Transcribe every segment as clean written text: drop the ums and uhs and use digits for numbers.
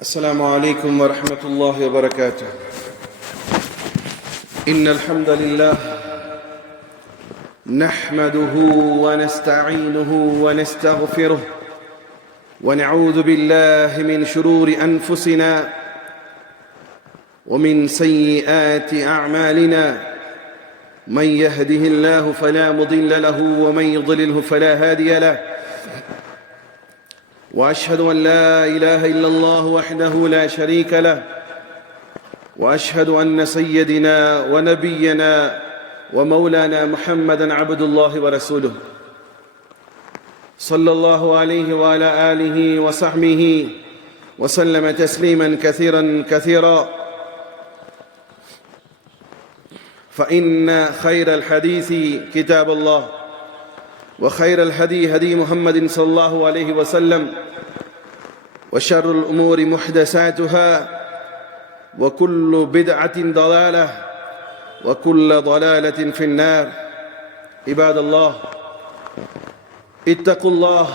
السلام عليكم ورحمة الله وبركاته. إن الحمد لله نحمده ونستعينه ونستغفره ونعوذ بالله من شرور أنفسنا ومن سيئات أعمالنا. من يهده الله فلا مضل له ومن يضلله فلا هادي له. وأشهد أن لا إله إلا الله وحده لا شريك له. وأشهد أن سيدنا ونبينا ومولانا محمدا عبد الله ورسوله صلى الله عليه وعلى آله وصحبه وسلم تسليما كثيرا كثيرا. فإن خير الحديث كتاب الله وخير الهدي هدي محمد صلى الله عليه وسلم وشر الأمور محدثاتها وكل بدعة ضلالة وكل ضلالة في النار. عباد الله، اتقوا الله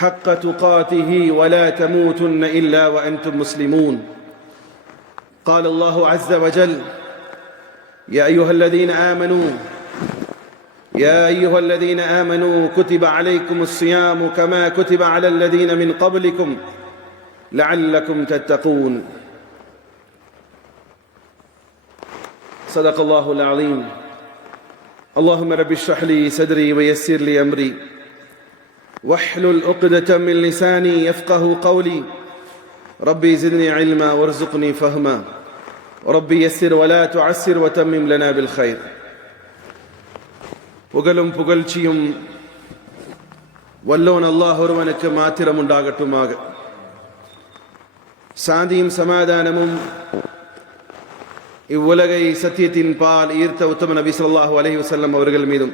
حق تقاته ولا تموتن إلا وأنتم مسلمون. قال الله عز وجل: يا أيها الذين آمنوا كتب عليكم الصيام كما كتب على الذين من قبلكم لعلكم تتقون. صدق الله العظيم. اللهم رب اشرح لي صدري ويسر لي أمري واحلل عقدة من لساني يفقه قولي. ربي زدني علما وارزقني فهما ربي يسر ولا تعسر وتمم لنا بالخير. புகழும் புகழ்ச்சியும் வல்லோன் அல்லாஹ் ஒருவனுக்கு மாத்திரம் உண்டாகட்டுமாக. சாந்தியும் சமாதானமும் இவ்வுலகை சத்தியத்தின் பால் ஈர்த்த உத்தம நபி ஸல்லல்லாஹு அலைஹி வஸல்லம் அவர்கள் மீதும்,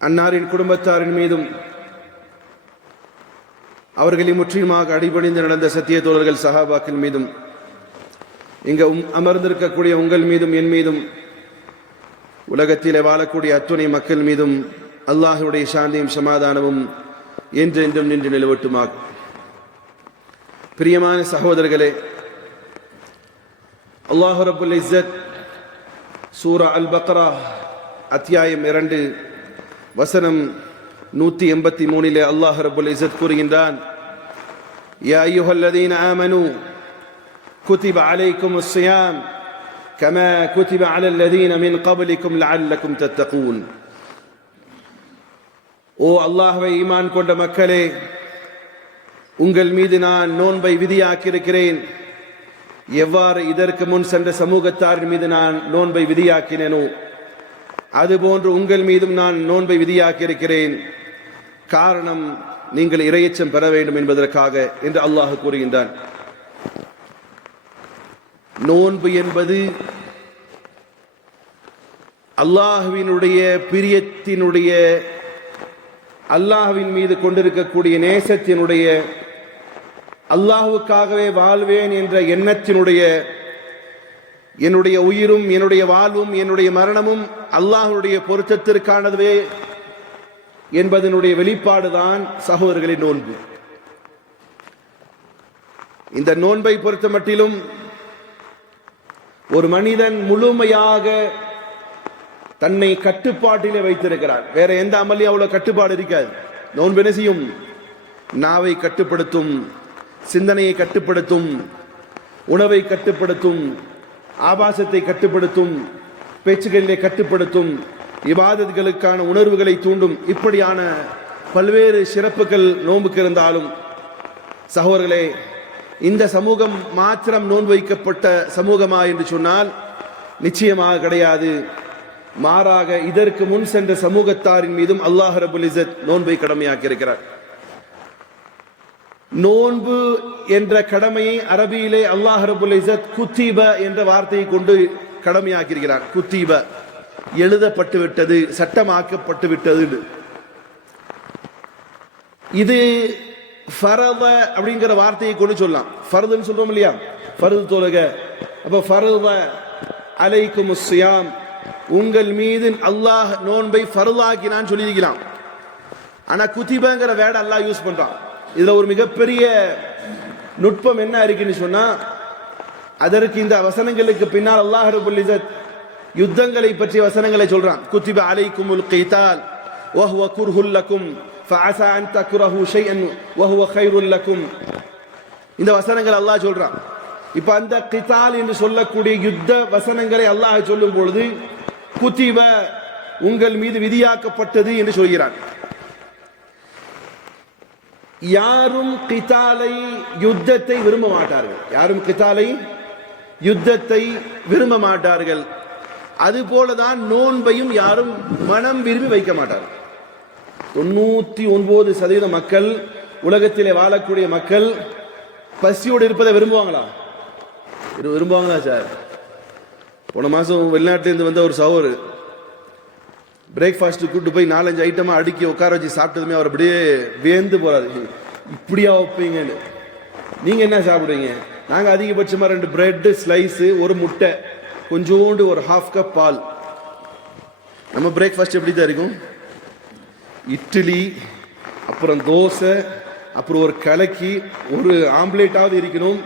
அன்னாரின் குடும்பத்தாரின் மீதும், அவர்களை முற்றிலுமாக அடிபணிந்து நடந்த சத்திய தோழர்கள் சஹாபாக்கள் மீதும், இங்கு அமர்ந்திருக்கக்கூடிய உங்கள் மீதும் என் மீதும் உலகத்திலே வாழக்கூடிய அத்துணை மக்கள் மீதும் அல்லாஹ்வுடைய சாந்தியும் சமாதானமும் என்றென்றும் நின்று நிலவட்டுமாக. பிரியமான சகோதரர்களே, அல்லாஹ் ரப்புல் இஸ்ஸத் சூரா அல் பக்ரா அத்தியாயம் 2 வசனம் 183 அல்லாஹ் ரப்புல் இஸ்ஸத் கூறுகின்றான்: யா அய்யுஹல்லதீன ஆமனூ குதிப அலைக்குமுஸ் ஸியாம் கமா குதிப அலல் லதீன மின் கப்லிக்கும் லஅல்லக்கும் தத்தகூன். ஓ அல்லாஹ்வை ஈமான் கொண்ட மக்களே, உங்கள் மீது நான் நோன்பை விதியாக்கியிருக்கிறேன், எவ்வாறு இதற்கு முன் சென்ற சமூகத்தாரின் மீது நான் நோன்பை விதியாக்கினேனோ அதுபோன்று உங்கள் மீதும் நான் நோன்பை விதியாக்கியிருக்கிறேன். காரணம், நீங்கள் இறையச்சம் பெற வேண்டும் என்பதற்காக என்று அல்லாஹ் கூறுகின்றான். நோன்பு என்பது அல்லாஹ்வினுடைய பிரியத்தினுடைய, அல்லாஹ்வின் மீது கொண்டிருக்கக்கூடிய நேசத்தினுடைய, அல்லாஹ்வுக்காகவே வாழ்வேன் என்ற எண்ணத்தினுடைய, என்னுடைய உயிரும் என்னுடைய வாழ்வும் என்னுடைய மரணமும் அல்லாஹ்வுடைய பொருத்தத்திற்கானதுவே என்பதனுடைய வெளிப்பாடுதான் சகோதரர்களின் நோன்பு. இந்த நோன்பை பொறுத்த மட்டிலும் ஒரு மனிதன் முழுமையாக தன்னை கட்டுப்பாட்டிலே வைத்திருக்கிறார். வேற எந்த அமலையும் அவ்வளவு கட்டுப்பாடு இருக்காது. நோன்பு என்ன செய்யும்? நாவை கட்டுப்படுத்தும், சிந்தனையை கட்டுப்படுத்தும், உணவை கட்டுப்படுத்தும், ஆபாசத்தை கட்டுப்படுத்தும், பேச்சுகளிலே கட்டுப்படுத்தும், இபாதத்துகளுக்கான உணர்வுகளை தூண்டும். இப்படியான பல்வேறு சிறப்புகள் நோன்புக்கு இருந்தாலும் சகோதரர்களே, இந்த சமூகம் மாத்திரம் நோன்பு வைக்கப்பட்ட சமூகமா என்று சொன்னால் நிச்சயமாக கிடையாது. மாறாக இதற்கு முன் சென்ற சமூகத்தாரின் மீதும் அல்லாஹ் ரப்புல் இஸ்ஸத் நோன்பை கடமையாக்கி இருக்கிறார். நோன்பு என்ற கடமையை அரபியிலே அல்லாஹ் ரப்புல் இஸ்ஸத் குத்திப என்ற வார்த்தையை கொண்டு கடமையாக்கி இருக்கிறார். குத்திப எழுதப்பட்டு விட்டது, சட்டமாக்கப்பட்டு விட்டது. இது ஃபரத அப்படிங்கிற வார்த்தையை கொண்டு சொல்லலாம். ஃபர்துன்னு சொல்றோம் இல்லையா, ஃபர்து தொழுக. அப்ப ஃபரத அலைக்குமுஸ் ஸியாம், உங்கள் மீது அல்லாஹ் நோன்பை ஃபர்லாக்கினான்னு சொல்லியிருக்கலாம். ஆனா குதிபங்கிற வேர்ட் அல்லாஹ் யூஸ் பண்றான். இதுல ஒரு மிகப்பெரிய நுட்பம் என்ன இருக்குன்னு சொன்னா, அதற்கு இந்த வசனங்களுக்கு பின்னால் அல்லாஹ் ரப்பல் இஸ்ஸத் யுத்தங்களை பற்றிய வசனங்களை சொல்றான். குத்திப அலைக்குமுல் கிதால் வஹுவ குர்ஹுல் லக்கும் ஃபஅஸா அன் தக்ரஹு ஷைஅன் வஹுவ கைருல் லக்கும். இந்த வசனங்கள் அல்லாஹ் சொல்றான். இப்ப அந்த கிதால் என்று சொல்லக்கூடிய யுத்த வசனங்களை அல்லாஹ் சொல்லும் பொழுது குத்திப உங்கள் மீது விதியாக்கப்பட்டது என்று சொல்கிறான். யாரும் கிதாலை யுத்தத்தை விரும்ப மாட்டார்கள். யாரும் கிதாலை யுத்தத்தை விரும்ப மாட்டார்கள். அதுபோலதான் நோன்பையும் யாரும் மனம் விரும்பி வைக்க மாட்டார்கள். 99% மக்கள், உலகத்திலே வாழக்கூடிய மக்கள் பசியோடு இருப்பதை விரும்புவாங்களா? விரும்புவாங்களா சார்? போன மாசம் வெளிநாட்டிலிருந்து வந்த ஒரு சகோதரர் பிரேக்ஃபாஸ்ட் கூட்டு போய் 4-5 ஐட்டமா அடுக்கி உட்கார வச்சு சாப்பிட்டதுமே அவர் அப்படியே வேந்து போறாரு. இப்படியா வைப்பீங்கன்னு. நீங்க என்ன சாப்பிடுறீங்க? நாங்க அதிகபட்சமா 2 பிரெட் ஸ்லைஸ், ஒரு முட்டை, கொஞ்சோண்டு ஒரு ½ கப் பால். நம்ம பிரேக்ஃபாஸ்ட் எப்படி தான் இருக்கும்? இட்லி, அப்புறம் தோசை, அப்புறம் ஒரு கலக்கி, ஒரு ஆம்லேட்டாவது இருக்கணும்,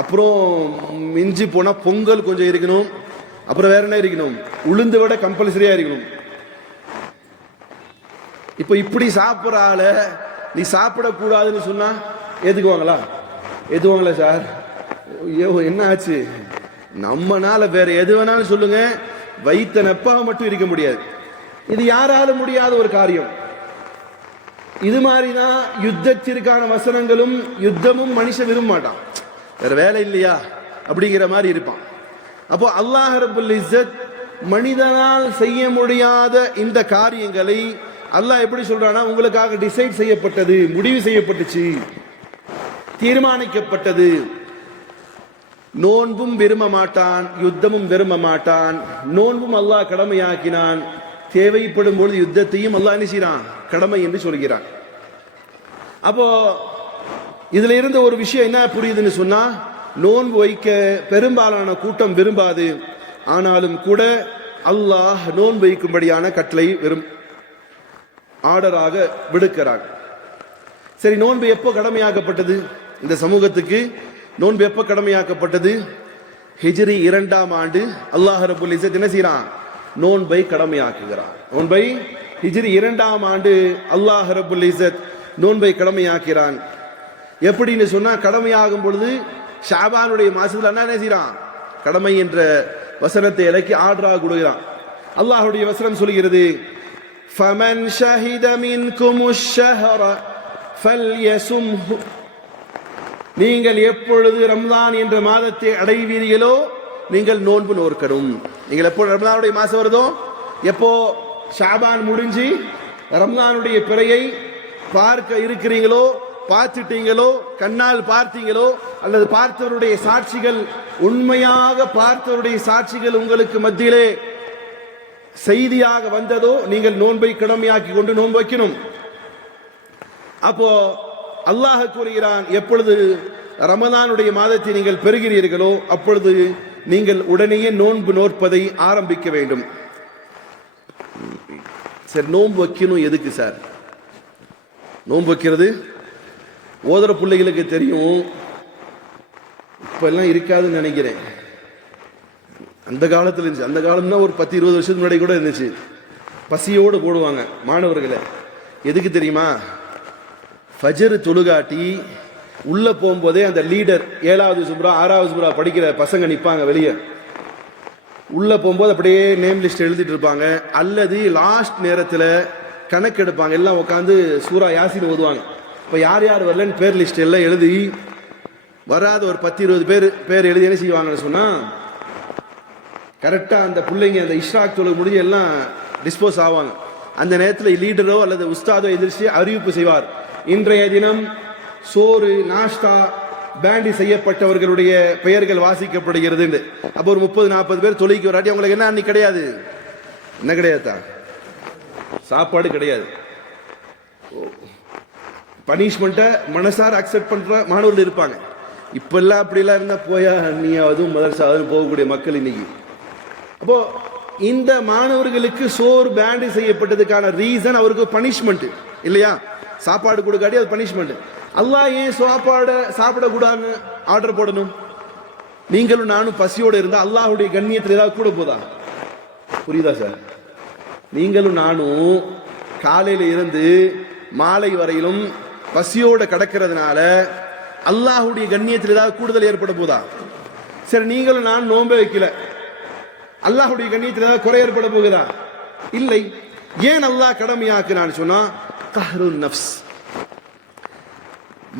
அப்புறம் மிஞ்சி போனா பொங்கல் கொஞ்சம் இருக்கணும், அப்புறம் வேற என்ன இருக்கணும்? உளுந்து விட கம்பல்சரியா இருக்கணும். இப்ப இப்படி சாப்பிட்ற ஆள நீ சாப்பிடக்கூடாதுன்னு சொன்னா ஏத்துக்குவாங்களா? ஏத்துவாங்களா சார்? ஐயோ என்ன ஆச்சு? நம்மனால வேற எது வேணாலும் சொல்லுங்க, வைத்த நெப்பாக மட்டும் இருக்க முடியாது. இது யாராலும் முடியாத ஒரு காரியம். இது மாதிரிதான் யுத்தத்திற்கான வசனங்களும் யுத்தமும் மனுஷன் விரும்ப மாட்டான். வேற வேலை இல்லையா அப்படிங்கிற மாதிரி இருப்பான். அப்போ அல்லாஹ் ரப்பல் இஸ்ஸத் மனிதனால் செய்ய முடியாத இந்த காரியங்களை அல்லாஹ் எப்படி சொல்றானா, உங்களுக்காக டிசைட் செய்யப்பட்டது, முடிவு செய்யப்பட்டுச்சு, தீர்மானிக்கப்பட்டது. நோன்பும் விரும்ப மாட்டான், யுத்தமும் விரும்ப மாட்டான். நோன்பும் அல்லாஹ் கடமையாக்கினான். தேவைப்படும் பொழுது யுத்தத்தையும் அல்லாஹ் என்ன செய்றான்? கடமை என்று சொல்கிறான். அப்போ இதுல இருந்து ஒரு விஷயம் என்ன புரியுதுன்னு சொன்னா, நோன்பு வைக்க பெரும்பாலான கூட்டம் விரும்பாது. ஆனாலும் கூட அல்லாஹ் நோன்பு வைக்கும்படியான கட்டளை ஆர்டராக விடுக்கிறான். சரி, நோன்பு எப்போ கடமையாக்கப்பட்டது? இந்த சமூகத்துக்கு நோன்பு எப்போ கடமையாக்கப்பட்டது? ஹிஜ்ரி 2ஆம் ஆண்டு அல்லாஹ் ரப்பல் இஸ்ஸத் என்ன செய்றான்? நோன்பை கடமையாக்குகிறான். நோன்பை ஹிஜ்ரி 2ஆம் ஆண்டு அல்லாஹ் ரப்பல் இஸ்ஸத் நோன்பை கடமையாக்கிறான். எப்படின்னு சொன்னா, கடமையாகும் பொழுது ஷாபானுடைய மாசத்துல என்ன செய்றான்? கடமை என்ற வசனத்தை இலக்கி ஆர்டராக கொடுக்கிறான். அல்லாஹ்வுடைய வசனம் சொல்கிறது, فَمَنْ شَهِدَ مِنْكُمُ الشَّهْرَ فَلْيَصُمْهُ. நீங்கள் எப்பொழுது ரம்லான் என்ற மாதத்தை அடைவீர்களோ நீங்கள் நோன்பு நோற்கணும். நீங்கள் எப்போ ரம்லானுடைய மாசம் வருதோ, எப்போ ஷாபான் முடிஞ்சு ரம்லானுடைய பிறையை பார்க்க இருக்கிறீங்களோ, பார்த்துட்டீங்களோ, கண்ணால் பார்த்தீங்களோ, அல்லது பார்த்தவருடைய சாட்சிகள், உண்மையாக பார்த்தவருடைய சாட்சிகள் உங்களுக்கு மத்தியிலே செய்தியாக வந்ததோ, நீங்கள் நோன்பை கடமையாக்கி கொண்டு நோன்பு வைக்கணும். அப்போ அல்லாஹ் கூறுகிறான், எப்பொழுது ரமதானுடைய மாதத்தை நீங்கள் பெறுகிறீர்களோ அப்பொழுது நீங்கள் உடனேயே நோன்பு நோற்பதை ஆரம்பிக்க வேண்டும். சரி, நோன்பு வைக்கணும் எதுக்கு சார்? நோன்பு வைக்கிறது ஓதுற பிள்ளைகளுக்கு தெரியும், இப்ப எல்லாம் இருக்காதுன்னு நினைக்கிறேன். அந்த காலத்துல இருந்துச்சு. அந்த காலம்னா ஒரு 10-20 வருஷத்துக்கு முன்னாடி கூட இருந்துச்சு. பசியோடு போடுவாங்க மாணவர்களை. எதுக்கு தெரியுமா? ஃபஜ்ர் தொழுகாட்டி உள்ள போகும்போதே அந்த லீடர் 7வது சுப்ரா 6வது சுப்ரா படிக்கிற பசங்க நிற்பாங்க வெளியே. உள்ள போகும்போது அப்படியே நேம் லிஸ்ட் எழுதிட்டு இருப்பாங்க, அல்லது லாஸ்ட் நேரத்தில் கணக்கு எடுப்பாங்க. எல்லாம் உட்காந்து சூரா யாசின் ஓதுவாங்க. இப்போ யார் யார் வரலன்னு பேர் லிஸ்ட் எல்லாம் எழுதி, வராத ஒரு 10-20 பேர் எழுதி என்ன செய்வாங்கன்னு சொன்னா, கரெக்டாக அந்த பிள்ளைங்க அந்த இஷ்ராக் தொழுகை முடிஞ்சு எல்லாம் டிஸ்போஸ் ஆவாங்க. அந்த நேரத்தில் லீடரோ அல்லது உஸ்தாதோ எதிர்த்து அறிவிப்பு செய்வார், இன்றைய தினம் சோறு நாஷ்டா பேண்டி செய்யப்பட்டவர்களுடைய பெயர்கள் வாசிக்கப்படுகிறது. அப்போ ஒரு 30-40 பேர் தொழுகைக்கு வராட்டி அவங்களுக்கு என்ன அன்னைக்கு கிடையாது? என்ன கிடையாதா? சாப்பாடு கிடையாது. பனிஷ்மெண்ட்டை மனசார அக்செப்ட் பண்ற மாணவர்கள் இருப்பாங்க. இப்பெல்லாம் அப்படிலாம் இருந்தா போயா நீ அதுவும் மதரசா அதுவும் போகக்கூடிய மக்கள் இன்னைக்கு. அப்போ இந்த மாணவர்களுக்கு சோறு பேண்ட் செய்யப்பட்டதுக்கான ரீசன் அவருக்கு பனிஷ்மெண்ட் இல்லையா? சாப்பாடு கொடுக்காட்டி அது பனிஷ்மெண்ட். அல்லாஹ் ஏன் சாப்பாடு சாப்பிடக்கூடாதுன்னு ஆர்டர் போடணும்? நீங்களும் நானும் பசியோடு இருந்தா அல்லாஹுடைய கண்ணியத்தில் ஏதாவது கூட போதா? புரியுதா சார்? நீங்களும் நானும் காலையில இருந்து மாலை வரையிலும் பசியோட கடக்கிறதுனால அல்லாஹுடைய கண்ணியத்தில் ஏதாவது கூடுதல் ஏற்பட போதா? சரி, நீங்களும் நான் நோன்பே வைக்கல, அல்லாஹுடைய கண்ணியத்தில் ஏதாவது குறை ஏற்பட போகுதா? இல்லை. ஏன் அல்லாஹ் கடமையாக்குனான்னு சொன்னா கஹ்ருன் நஃப்ஸ்,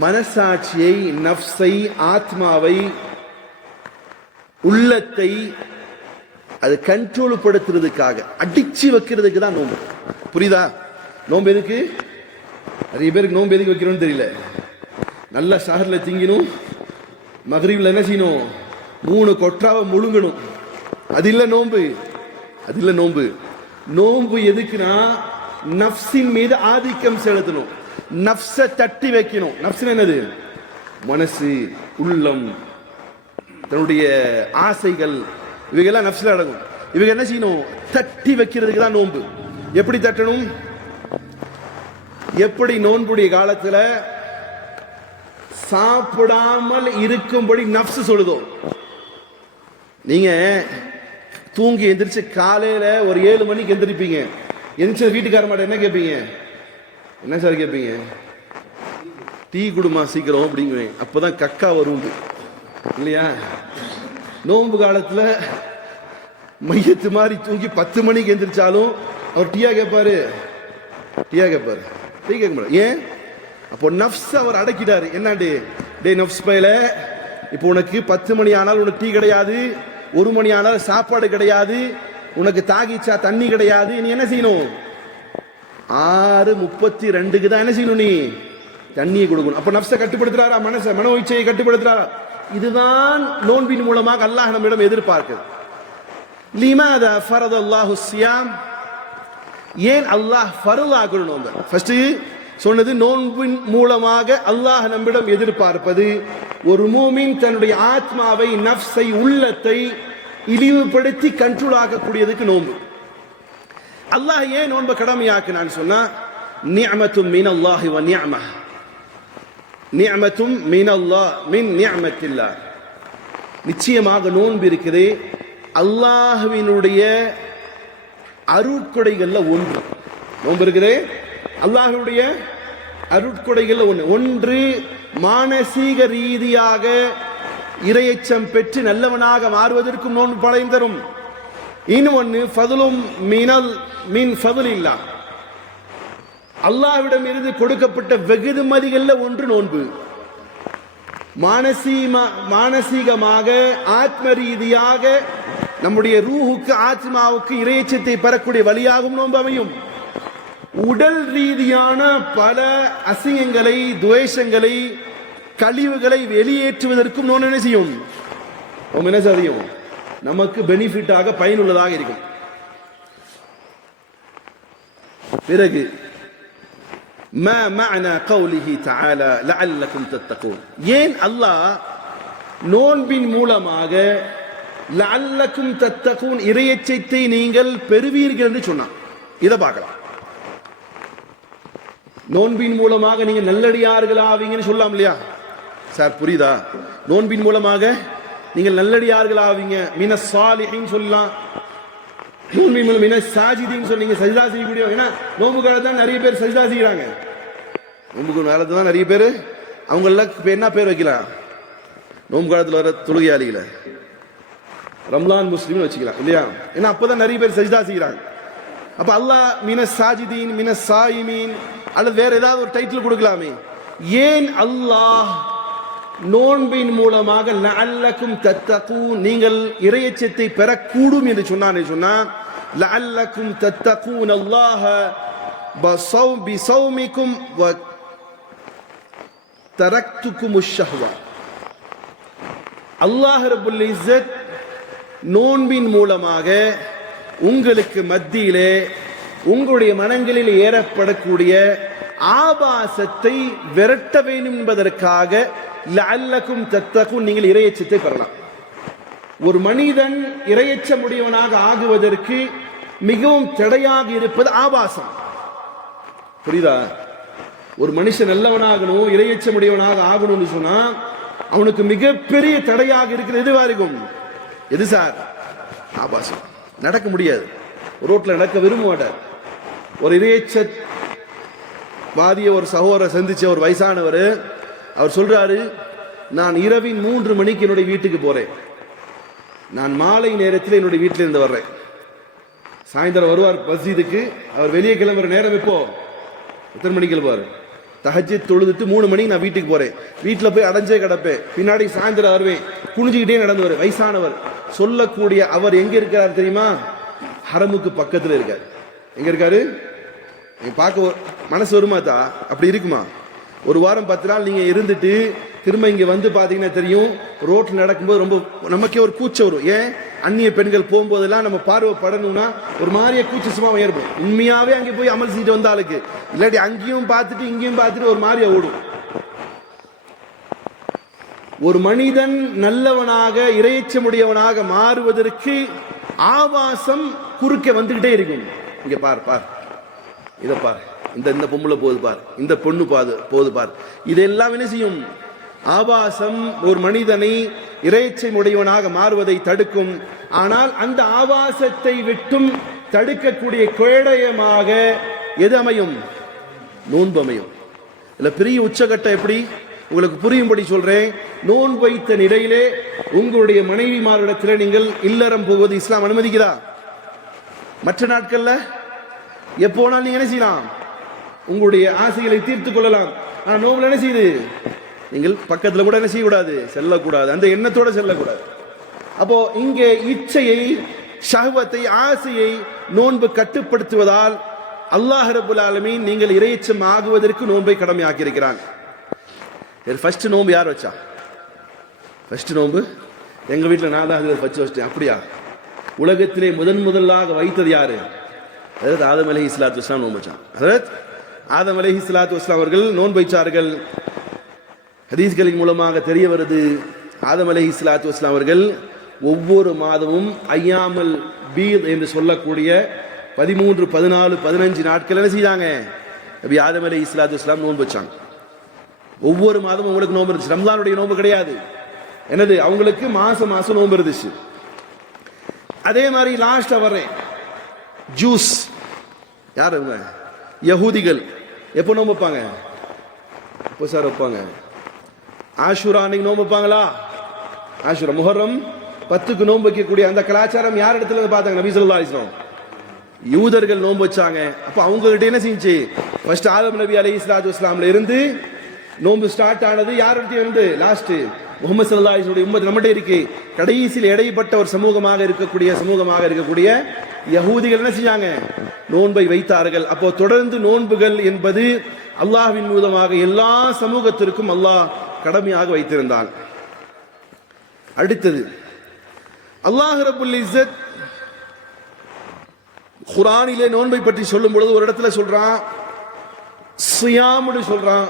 மனசாட்சியை, நஃப்ஸை, ஆத்மாவை, உள்ளத்தை அது கண்ட்ரோல் படுத்துறதுக்காக, அடிச்சு வைக்கிறதுக்கு தான் நோன்பு. புரியுதா? நோன்பு எதுக்கு? நிறைய பேருக்கு நோன்பு எதுக்கு வைக்கிறோம்னு தெரியல. நல்லா ஷஹர்ல திங்கணும், மகரிப்ல என்ன செய்யணும்? 3 கொற்றாவை முழுங்கணும். அது இல்ல நோன்பு, அது இல்ல நோன்பு. நோன்பு எதுக்குன்னா நஃப்ஸின் மீது ஆதிக்கம் செலுத்தணும், நஃப்ஸை தட்டி வைக்கணும். நஃப்ஸ் என்னது? மனசு, உள்ளம், தன்னுடைய ஆசைகள், இவைகள்லாம் நஃப்ஸ்ல அடங்கும். இவங்க என்ன செய்யணும்? தட்டி வைக்கிறதுக்கு தான் நோன்பு. எப்படி தட்டணும்? எப்படி நோன்புடைய காலத்துல சாப்பிடாமல் இருக்கும்படி நஃப்ஸ் சொல்லுதோ, நீங்க தூங்கி எந்திரிச்சு காலையில ஒரு 7 மணிக்கு எந்திரிப்பீங்க. எந்திரிச்ச வீட்டுக்கார மாட்ட என்ன கேட்பீங்க? என்ன சார் கேட்பீங்க? டீ குடுமா சீக்கிரம் அப்படிங்குவேன். அப்பதான் கக்கா வரும் இல்லையா? நோன்பு காலத்துல மையத்து மாதிரி தூங்கி 10 மணிக்கு எந்திரிச்சாலும் அவர் டீயா கேட்பாரு, டீயா கேட்பாரு, டீ கேட்க மாட்டார். ஏன்? அப்போ நஃப்ஸ் அவர் அடக்கிட்டாரு. என்னண்டு? டே நஃப்ஸ் பையல, இப்போ உனக்கு 10 மணி ஆனால் உனக்கு டீ கிடையாது, 1 மணி ஆனால் சாப்பாடு கிடையாது, உனக்கு தாகிச்சா தண்ணி கிடையாது. நீ என்ன செய்யணும்? 6:32க்கு தான் என்ன செய்யணும்? நீ தண்ணியை கொடுக்கணும். அப்ப நஃப்ஸை கட்டுப்படுத்துறாரா? மன இச்சையை கட்டுப்படுத்துறாரா? இதுதான் நோன்பின் மூலமாக அல்லாஹ் நம்மிடம் எதிர்பார்க்கிறது. லிமாதா ஃபரதல்லாஹு ஸியாம், ஏன் அல்லாஹ் ஃபர்ல் ஆக்கணும் நோன்பை? ஃபர்ஸ்ட் சொன்னது நோன்பின் மூலமாக அல்லாஹ் நம்மிடம் எதிர்பார்ப்பது ஒரு மூமின் தன்னுடைய ஆத்மாவை, நஃப்ஸை, உள்ளத்தை இழிவுபடுத்தி கண்ட்ரோல் ஆக்கக்கூடியதுக்கு நோன்பு. அல்லாஹ் ஏன் நோன்பை கடமையாக்குனான்னு சொன்னா நிஅமத்தும் மினல்லாஹி வ நிஅமஹ், நிஅமத்தும் மினல்லாஹ் மின் நிஅமத்தில்லாஹ். நிச்சயமாக நோன்பு இருக்குது அல்லாஹ்வினுடைய அருட்கொடைகள்ல ஒன்று. நோன்பு இருக்குது அல்லாஹ்வுடைய அருட்கொடைகள்ல ஒன்று. மானசீக ரீதியாக இறையச்சம் பெற்று நல்லவனாக மாறுவதற்கும் நோன்பு பலன் தரும். இன்னொன்னு ஃபதுலும் மின் ஃபதுலில்லாஹ், அல்லாஹ்விடம் இருந்து கொடுக்கப்பட்ட வெகுமதிகள்ல ஒன்று நோன்பு. மானசீகமாக, ஆத்ம ரீதியாக நம்முடைய ரூஹுக்கு, ஆத்மாவுக்கு இறையச்சத்தை பெறக்கூடிய வழியாகவும் நோன்பு அமையும். உடல் ரீதியான பல அசிங்கங்களை, துவேஷங்களை, கழிவுகளை வெளியேற்றுவதற்கும் நோன்பு என்ன செய்யும்? என்ன செய்யும்? நமக்கு பெனிஃபிட்டாக, பயனுள்ளதாக இருக்கும். பிறகு ما معنى قوله تعالى لعلكم تتقون, ஏன் அல்லாஹ் நோன்பின் மூலமாக லஅல்லக்கும் தத்தகூன் இறையச்சத்தை நீங்கள் பெறுவீர்கள் என்று சொன்னான். இதை பார்க்கலாம். நோன்பின் மூலமாக நீங்க நல்லடியார்களாவீங்கன்னு சொல்லலாம் இல்லையா சார்? புரியுதா? நோன்பின் மூலமாக நீங்கள் நல்லடியார்களாவீங்க, மினஸ் சாலிஹீன் சொல்லலாம். நோன்பின் மூலம் மினஸ் சாஜிதீன் சொன்னீங்க, சஜ்தா செய்யக்கூடிய. ஏன்னா நோன்பு காலத்துல தான் நிறைய பேர் சஜ்தா செய்யறாங்க. நோன்பு காலத்துல தான் நிறைய பேர் அவங்களுக்கு என்ன பேர் வைக்கலாம்? நோன்பு காலத்துல வர தொழுகையாளிகள ரம்லான் முஸ்லிம்னு வச்சுக்கலாம் இல்லையா? ஏன்னா அப்பதான் நிறைய பேர் சஜ்தா செய்யறாங்க. அப்ப அல்லாஹ் மினஸ் சாஜிதீன், மினஸ் சாயிமீன் அல்லது வேற ஏதாவது ஒரு டைட்டில் கொடுக்கலாமே. ஏன் அல்லாஹ் நோன்பின் மூலமாக லஅல்லக்கும் தத்தகூன் நீங்கள் இறையச்சத்தை பெறக்கூடும் என்று சொன்னானே சொன்னா, லஅல்லக்கும் தத்தகூன் அல்லாஹ பிஸௌமிக்கும் வ தரக்துகுமுஷ் ஷஹ்வா. அல்லாஹ் ரப்புல் இஸ்ஸத் நோன்பின் மூலமாக உங்களுக்கு மத்தியிலே உங்களுடைய மனங்களில் ஏற்படக்கூடிய ஆபாசத்தை விரட்ட வேண்டும் என்பதற்காக லஅல்லக்கும் தத்தகூன் நீங்கள் இறையச்சத்தை பெறலாம். ஒரு மனிதன் இரையச்சமுடையவனாக ஆகுவதற்கு மிகவும் தடையாக இருப்பது ஆபாசம். புரியுதா? ஒரு மனுஷன் நல்லவனாகணும், இரையச்சமுடையவனாக ஆகணும்னு சொன்னா அவனுக்கு மிகப்பெரிய தடையாக இருக்கிறது எதுவா இருக்கும்? எது சார்? ஆபாசம். நடக்க முடியாது, ரோட்ல நடக்க விரும்ப மாட்டார். ஒரு இரையச்ச வாதிய ஒரு சகோதரர் சந்திச்ச ஒரு வயசானவர், அவர் சொல்றாரு, நான் இரவின் 3 மணிக்கு என்னுடைய வீட்டுக்கு போறேன், நான் மாலை நேரத்தில் என்னுடைய வீட்டில இருந்து வர்றேன், சாயந்தரம் வருவார் மஸ்ஜிதுக்கு. அவர் வெளியே கிளம்புற நேரம் இப்போ எத்தனை மணிக்கு கிளம்புவார்? தஹஜ்ஜத் தொழுதுட்டு 3 மணிக்கு நான் வீட்டுக்கு போறேன், வீட்டில் போய் அடைஞ்சே கிடப்பேன், பின்னாடி சாயந்தரம் வருவேன், குனிஞ்சுக்கிட்டே நடந்து வர வயசானவர் சொல்லக்கூடிய அவர் எங்க இருக்கிறார் தெரியுமா? ஹரமுக்கு பக்கத்தில் இருக்கார். எங்க இருக்காரு? பார்க்க மனசு வருமாதா? அப்படி இருக்குமா? ஒரு வாரம் 10 நாள் நீங்க இருந்துட்டு திரும்ப இங்க வந்து பாத்தீங்கன்னா தெரியும், ரோட்ல நடக்கும்போது ரொம்ப நமக்கே ஒரு கூச்சம் வரும். ஏன்? அந்நிய பெண்கள் போகும்போதெல்லாம் நம்ம பார்வை படணும்னா ஒரு மாதிரியே கூச்சமா ஏற்படும். உண்மையாவே அங்கே போய் அமல் செஞ்சுட்டு வந்த ஆளுக்கு, இல்லாட்டி அங்கேயும் பார்த்துட்டு இங்கேயும் பார்த்துட்டு ஒரு மாதிரியா ஓடும். ஒரு மனிதன் நல்லவனாக இறைச்சமுடையவனாக மாறுவதற்கு ஆபாசம் குறுக்க வந்துகிட்டே இருக்கும். இங்க பார் பார், இதை பார், இந்த பொம்பளை போகுது பார், இந்த பொண்ணு போகுது பார், இதெல்லாம் என்ன செய்யும்? ஆபாசம் ஒரு மனிதனை இறைச்சமுடையவனாக மாறுவதை தடுக்கும். ஆனால் அந்த ஆபாசத்தை விட்டும் தடுக்கக்கூடிய கேடயமாக எது அமையும்? நோன்பு அமையும். இல்ல பெரிய உச்சகட்டம் எப்படி உங்களுக்கு புரியும்படி சொல்றேன். நோன்பு வைத்த நிலையிலே உங்களுடைய மனைவிமாரிடத்தில் நீங்கள் இல்லறம் போவது இஸ்லாம் அனுமதிக்குதா? மற்ற நாட்கள்ல எப்போனாலும் நீங்க என்ன செய்யலாம்? உங்களுடைய ஆசைகளை தீர்த்துக் கொள்ளலாம். ஆனா நோன்புல என்ன செய்யுது? நீங்கள் பக்கத்துல கூட என்ன செய்யக்கூடாது? செல்லக்கூடாது, அந்த எண்ணத்தோட செல்லக்கூடாது. அப்போ இங்கே இச்சையை, ஷஹ்வத்தை, ஆசையை நோன்பு கட்டுப்படுத்துவதால் அல்லாஹ் ரப்பல் ஆலமீன் நீங்கள் இறையச்சம் ஆகுவதற்கு நோன்பை கடமையாக்கி இருக்கிறான். ஃபர்ஸ்ட் நோன்பு யார் வச்சா? ஃபர்ஸ்ட் நோன்பு எங்க வீட்டில் நான் தான் வச்சு வச்சிட்டேன். அப்படியா? உலகத்திலே முதலாக வைத்தது யாரு? அதாவது ஆதம் அலைஹிஸ்ஸலாத்து வஸ்ஸலாம் நோன்பு வச்சான். அதாவது ஆதம் அலைஹிஸ்ஸலாத்து வஸ்ஸலாம் அவர்கள் நோன்பு வைச்சார்கள். ஹதீஸ்களின் மூலமாக தெரிய வருது, ஆதம் அலைஹிஸ்ஸலாத்து வஸ்ஸலாம் அவர்கள் ஒவ்வொரு மாதமும் ஐயாமல் பீத் என்று சொல்லக்கூடிய 13, 14, 15 நாட்கள் என்ன செய்தாங்க? நபி ஆதம் அலைஹிஸ்ஸலாத்து வஸ்ஸலாம் நோன்பு வச்சாங்க. ஒவ்வொரு மாதமும் அவங்களுக்கு நோன்பு இருந்துச்சு. ரம்லானுடைய நோன்பு கிடையாது. என்னது? அவங்களுக்கு மாசம் நோன்பு இருந்துச்சு. அதே மாதிரி லாஸ்டா வர்றேன், ஜூஸ். யார் அவங்க? யஹூதிகள். எப்போ நோன்பு வைப்பாங்க? எப்போ சார் வைப்பாங்க? ஆஷுரா அன்னைக்கு நோன்பு வைப்பாங்களா? ஆஷுரா முஹர்ரம் 10க்கு நோன்பு வைக்கக்கூடிய அந்த கலாச்சாரம் யார் இடத்துல இருந்து பார்த்தாங்க? நபி ஸல்லல்லாஹு அலைஹி வஸல்லம். யூதர்கள் நோன்பு வச்சாங்க. அப்ப அவங்க கிட்ட என்ன செஞ்சு? ஃபர்ஸ்ட் ஆதம் நபி அலைஹிஸ்ஸலாத்து வஸ்ஸலாம்ல இருந்து நோன்பு ஸ்டார்ட் ஆனது. யார் இடத்துல இருந்து? லாஸ்ட் முஹம்மது ஸல்லல்லாஹு அலைஹி வஸல்லம் உம்மத் நம்மகிட்ட இருக்கு. கடைசியில் இடைப்பட்ட ஒரு சமூகமாக இருக்கக்கூடிய யஹூதிகள் என்ன செஞ்சாங்க? நோன்பை வைத்தார்கள். அப்போ தொடர்ந்து நோன்புகள் என்பது அல்லாஹ்வின் மூலமாக எல்லா சமூகத்திற்கும் அல்லாஹ் கடமையாக வைத்திருந்தான். அடுத்தது அல்லாஹ் ரப்புல் இஸ்ஸத் குர்ஆனிலே நோன்பை பற்றி சொல்லும் பொழுது ஒரு இடத்துல சொல்றான் சியாம்னு சொல்றான்,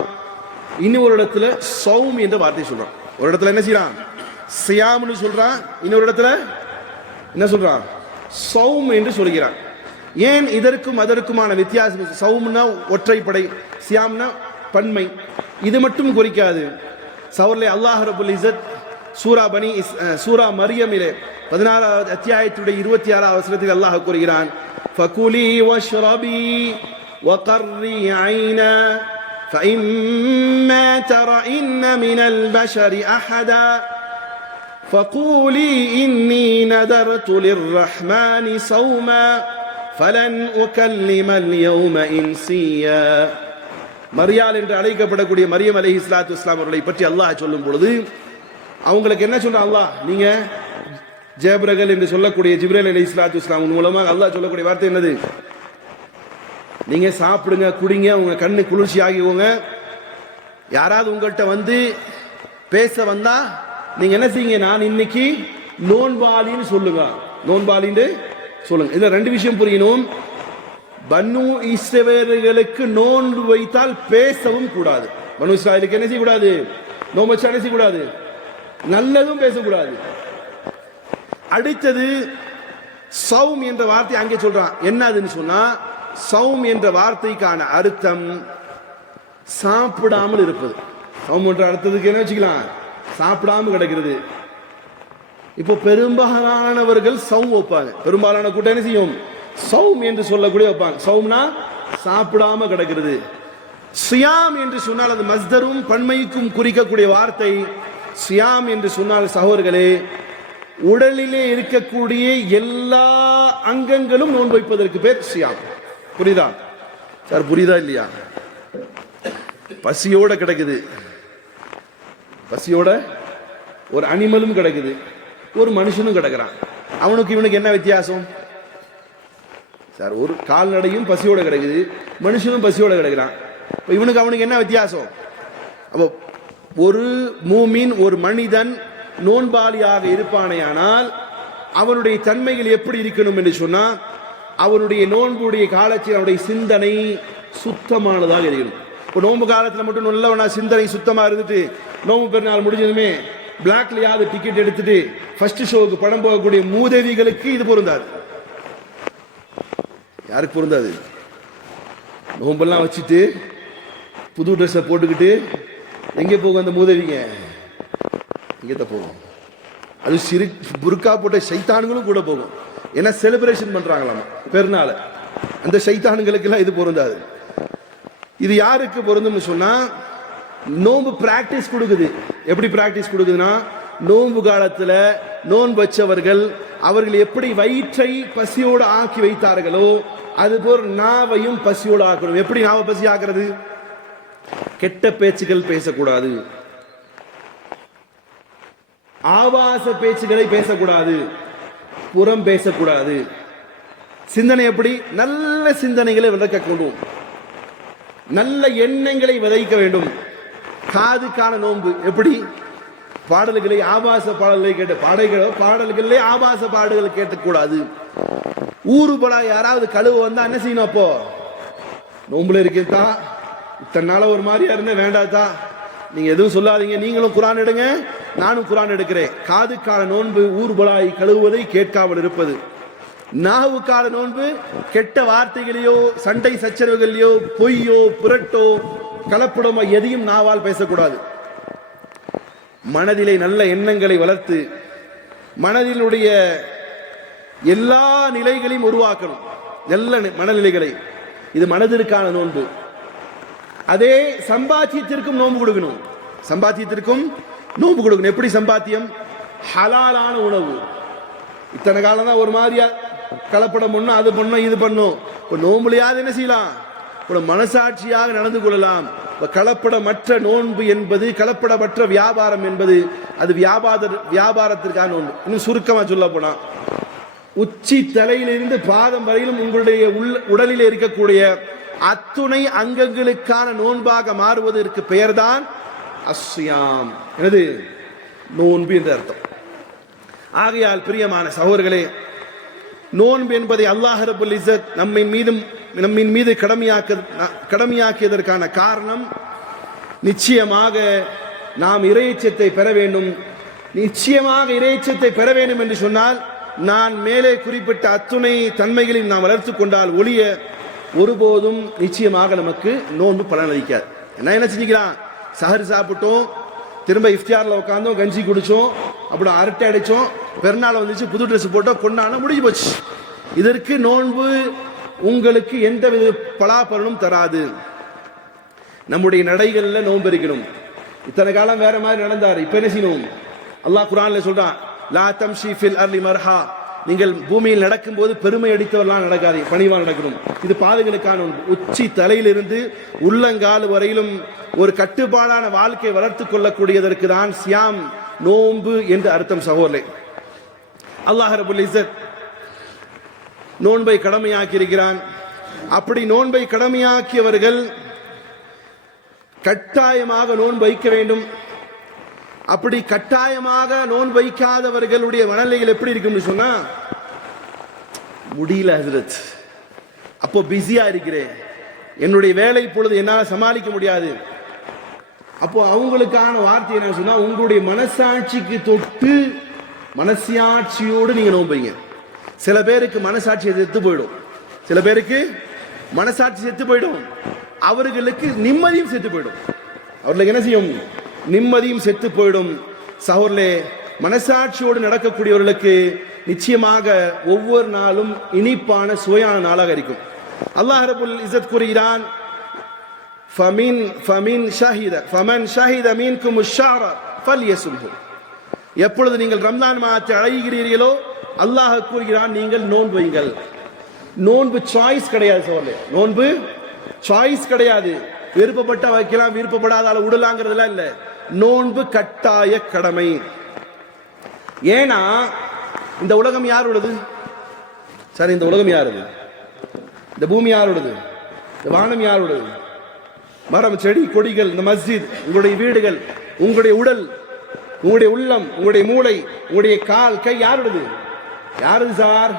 இன்னொரு இடத்துல சௌம் என்ற வார்த்தை சொல்றான். ஒரு இடத்துல என்ன செய்யறான்? சியாம்னு சொல்றான், இன்னொரு இடத்துல என்ன சொல்றான்? சௌம் என்று சொல்கிறான். ஏன் இதற்கும் அதற்குமான வித்தியாசம்? சௌம்னா ஒற்றைப்படை, சியாம்னா பன்மை. இது மட்டும் குறிக்காது. சௌர்லே அல்லாஹ் ரப்புல் இஸ்ஸத் சூரா மரியமிலே 16வது அத்தியாயத்துடைய 26வது வசனத்தில் அல்லாஹ் கூறுகிறான், ஃபகுலி வஷ்ரபி வகர்ரி ஐனா فإما ترين من البشر أحدا فقولي إني نذرت للرحمن صوما فلن أكلم اليوم إنسيا. மரியாள் என்று அழைக்கப்படக்கூடிய மரியம் அலைஹிஸ்ஸலாத்து வஸ்ஸலாம் அவர்களை பற்றி அல்லாஹ் சொல்லும் பொழுது அவங்களுக்கு என்ன சொல்றான் அல்லாஹ்? நீங்க ஜேப்ரகல் என்று சொல்லக்கூடிய ஜிப்ரீல் அலைஹிஸ்ஸலாத்து வஸ்ஸலாம் மூலமாக அல்லாஹ் சொல்லக்கூடிய வார்த்தை என்னது? நீங்க சாப்பிடுங்க, குடிங்க, உங்க கண்ணு குளிர்ச்சி ஆகிவோங்க. யாராவது உங்கள்கிட்ட வந்து பேச வந்தா நீங்க என்ன செய்யுங்க? நான் இன்னைக்கு நோன்பாளின்னு சொல்லுங்க. நோன்பாளின்னு சொல்லுங்க. இதுல 2 விஷயம் புரியணும். பனு இஸ்ரவேலர்களுக்கு நோன்பு வைத்தால் பேசவும் கூடாது. பனு இஸ்ராயலுக்கு என்ன செய்யக்கூடாது? நோன்பு வச்சா என்ன செய்யக்கூடாது? நல்லதும் பேசக்கூடாது. அடுத்தது சௌம் என்ற வார்த்தை அங்கே சொல்றான். என்னதுன்னு சொன்னா, சௌம் என்ற வார்த்தைக்கான அர்த்தம் சாப்பிடாமல் இருப்பது. சௌம் என்ற அர்த்தத்துக்கு என்ன வச்சுக்கலாம், சாப்பிடாம கிடக்கிறது. இப்போ பெரும்பாலானவர்கள் சௌம் வைப்பாங்க. பெரும்பாலான கூட்டம் என்ன செய்யும், சௌம் என்று சொல்லக்கூடிய வைப்பாங்க. சௌம்னா சாப்பிடாம கிடக்கிறது. சியாம் என்று சொன்னால் அது மஸ்தரும் பன்மைக்கும் குறிக்கக்கூடிய வார்த்தை. சியாம் என்று சொன்னால் சகோதரர்களே, உடலிலே இருக்கக்கூடிய எல்லா அங்கங்களும் நோன்பு வைப்பதற்கு பேர் சியாம். புரியுதா சார்? புரியுதா இல்லையா? பசியோட கிடக்குது, பசியோட ஒரு அனிமலும் கிடக்குது, ஒரு மனுஷனும் கிடக்கிறான். அவனுக்கு இவனுக்கு என்ன வித்தியாசம் சார்? ஒரு கால்நடையும் பசியோட கிடக்குது, மனுஷனும் பசியோட கிடக்கிறான். இவனுக்கு அவனுக்கு என்ன வித்தியாசம்? அப்போ ஒரு மூமின், ஒரு மனிதன் நோன்பாளியாக இருப்பானேயானால் அவனுடைய தன்மைகள் எப்படி இருக்கணும் என்று சொன்னா, அவனுடைய நோன்புடைய காலத்தில் அவனுடைய சிந்தனை சுத்தமானதாக இருக்கணும். இப்போ நோன்பு காலத்தில் மட்டும் நல்லவனா சிந்தனை சுத்தமா இருந்துட்டு நோன்பு பெருநாள் முடிஞ்சதுமே பிளாக்லயாவது டிக்கெட் எடுத்துட்டு ஃபர்ஸ்ட் ஷோவுக்கு படம் போகக்கூடிய மூதேவிகளுக்கு இது பொருந்தாது. யாருக்கு பொருந்தாது? நோம்பெல்லாம் வச்சுட்டு புது ட்ரெஸ்ஸை போட்டுக்கிட்டு எங்கே போகும் அந்த மூதேவிங்க? எங்கே போகும்? அது சிறு புர்கா போட்ட சைத்தானுங்களும் கூட போகும். ஏன்னா செலிப்ரேஷன் பண்றாங்களாம் பெருநாள். அந்த சைத்தானுங்களுக்கு எல்லாம் இது பொருந்தாது. இது யாருக்கு பொருந்தும்னு சொன்னா, நோன்பு பிராக்டிஸ் கொடுக்குது. எப்படி பிராக்டிஸ் கொடுக்குதுன்னா, நோன்பு காலத்துல நோன்பு வச்சவர்கள் அவர்கள் எப்படி வயிற்றை பசியோடு ஆக்கி வைத்தார்களோ அதுபோல் நாவையும் பசியோடு ஆக்கணும். எப்படி நாவை பசி ஆக்குறது? கெட்ட பேச்சுகள் பேசக்கூடாது, ஆபாச பேச்சுகளை பேசக்கூடாது, புறம் பேசக்கூடாது. சிந்தனை எப்படி? நல்ல சிந்தனைகளை விளக்க கொள்வோம், நல்ல எண்ணங்களை விதைக்க வேண்டும். காதுக்கான நோன்பு எப்படி? பாடல்களை, ஆபாச பாடல்களை கேட்ட பாடல்களே ஆபாச பாடல்கள் கேட்கக்கூடாது. ஊருபடா யாராவது கழுவு வந்தா என்ன செய்யணும்? அப்போ நோன்புல இருக்கா, இத்தனை நாள ஒரு மாதிரியா இருந்தேன், வேண்டாதா, நீங்க எதுவும் சொல்லாதீங்க, நீங்களும் குரான் எடுங்க, நானும் குரான் எடுக்கிறேன். காதுக்கான நோன்பு ஊர்பலாய் கழுவுவதை கேட்காமல் இருப்பது. நாவுக்கான நோன்பு கெட்ட வார்த்தைகளையோ சண்டை சச்சரவுகளையோ பொய்யோ புரட்டோ கலப்படமோ எதையும் நாவால் பேசக்கூடாது. மனதிலே நல்ல எண்ணங்களை வளர்த்து மனதிலுடைய எல்லா நிலைகளையும் உருவாக்கணும், நல்ல மனநிலைகளை. இது மனதிற்கான நோன்பு. அதே சம்பாத்தியத்திற்கும் நோன்பு கொடுக்கணும். சம்பாத்தியத்திற்கும் நோன்பு கொடுக்கணும். எப்படி சம்பாத்தியம்? ஹலாலான உணவு. இத்தனை காலம் தான் ஒரு மாதிரியா கலப்படம் பண்ணும், அது பண்ணும், இது பண்ணும். இப்போ நோன்புலையாவது என்ன செய்யலாம்? இப்போ மனசாட்சியாக நடந்து கொள்ளலாம். இப்போ கலப்படமற்ற நோன்பு என்பது, கலப்படமற்ற வியாபாரம் என்பது அது வியாபாரத்திற்கான நோன்பு. இன்னும் சுருக்கமாக சொல்ல போனா, உச்சி தலையிலிருந்து பாதம் வரையிலும் உங்களுடைய உடலில் இருக்கக்கூடிய அத்துணை அங்கங்களுக்கான நோன்பாக மாறுவதற்கு பெயர்தான் அஸ்ஸியாம். எனது நோன்பு என்று அர்த்தம். ஆகையால் பிரியமான சகோதரர்களே, நோன்பு என்பதை அல்லாஹ் ரப்பல் இஸ்ஸத் நம்மின் மீது கடமையாக்கியதற்கான காரணம், நிச்சயமாக நாம் இறையச்சத்தை பெற வேண்டும். நிச்சயமாக இறையச்சத்தை பெற வேண்டும் என்று சொன்னால், நான் மேலே குறிப்பிட்ட அத்துணை தன்மைகளையும் நாம் வளர்த்து கொண்டால் ஒழிய ஒருபோதும் நிச்சயமாக நமக்கு நோன்பு பலனளிக்காது. என்ன செஞ்சுக்கலாம்? சஹர் சாப்பிட்டோம், திரும்ப இஃப்தியாரில் உட்காந்தோம், கஞ்சி குடிச்சோம், அப்படி அரட்டை அடிச்சோம், பெருநாள் வந்துச்சு, புது ட்ரெஸ் போட்டோம், கொண்டாட முடிஞ்சு போச்சு. இதற்கு நோன்பு உங்களுக்கு எந்தவித பலாபலனும் தராது. நம்முடைய நடைகளில் நோன்பு இருக்கணும். இத்தனை காலம் வேற மாதிரி நடந்தார், இப்ப என்ன செய்யணும்? அல்லாஹ் குர்ஆன்ல சொல்றான், லா தம்ஷி ஃபில் அர்லி மர்ஹா, நீங்கள் பூமியில் நடக்கும் போது பெருமை அடித்தவர்களாம் நடக்காது, பணிவா நடக்கணும். இது பாதுகளுக்கான உச்சி தலையிலிருந்து உள்ளங்கால் வரையிலும் ஒரு கட்டுப்பாடான வாழ்க்கை வளர்த்து கொள்ளக்கூடியதற்கு தான் சியாம், நோன்பு என்று அர்த்தம். சகோதரே, அல்லாஹ் ரப்பல் இஸ்ஸத் நோன்பை கடமையாக்கி இருக்கிறான். அப்படி நோன்பை கடமையாக்கியவர்கள் கட்டாயமாக நோன்பு வைக்க வேண்டும். அப்படி கட்டாயமாக நோன்பு வைக்காதவர்களுடைய மனநிலைகள் எப்படி இருக்கும்னு சொன்னா, முடியல ஹஜ்ரத், அப்போ பிஸியா இருக்கிறேன், என்னுடைய வேலை பொழுது என்னால் சமாளிக்க முடியாது. அப்போ அவங்களுக்கான வார்த்தை என்ன சொன்னா, உங்களுடைய மனசாட்சிக்கு தொட்டு மனசாட்சியோடு நீங்க நோம்புங்க. சில பேருக்கு மனசாட்சி செத்து போயிடும், சில பேருக்கு மனசாட்சி செத்து போயிடும், அவர்களுக்கு நிம்மதியும் செத்து போயிடும். அவர்களுக்கு என்ன செய்யும்? நிம்மதியும் செத்து போயிடும். சகோதரர்களே, மனசாட்சியோடு நடக்கக்கூடியவர்களுக்கு நிச்சயமாக ஒவ்வொரு நாளும் இனிப்பான சுவையான நாளாக இருக்கும். அல்லாஹ் ரப்பல் இஸ்ஸத் கூறுகிறான், ஃபமன் ஷஹித மீன்கும் அஷ்-ஷஹ்ர ஃபல்யஸும்ஹு. எப்பொழுது நீங்கள் ரம்ஜான் மாதத்தை அழைகிறீர்களோ அல்லாஹ் கூறுகிறான், நீங்கள் நோன்பு வையுங்கள். நோன்பு சாய்ஸ் கிடையாது சகோதரர்களே, நோன்பு சாய்ஸ் கிடையாது. விருப்பப்பட்ட வைக்கலாம், விருப்பப்படாத விடலாங்கிறதுலாம் இல்லை. நோன்பு கட்டாய கடமை. ஏன்னா இந்த உலகம் யாருடையது? சரி, இந்த உலகம் யாருது? இந்த பூமி யாருடையது? இந்த வானம் யாருடையது? மரம், செடி, கொடிகள், இந்த மஸ்ஜித், உங்களுடைய வீடுகள், உங்களுடைய உடல், உங்களுடைய உள்ளம், உங்களுடைய மூளை, உங்களுடைய கால், கை யாருடையது? யாருது சார்?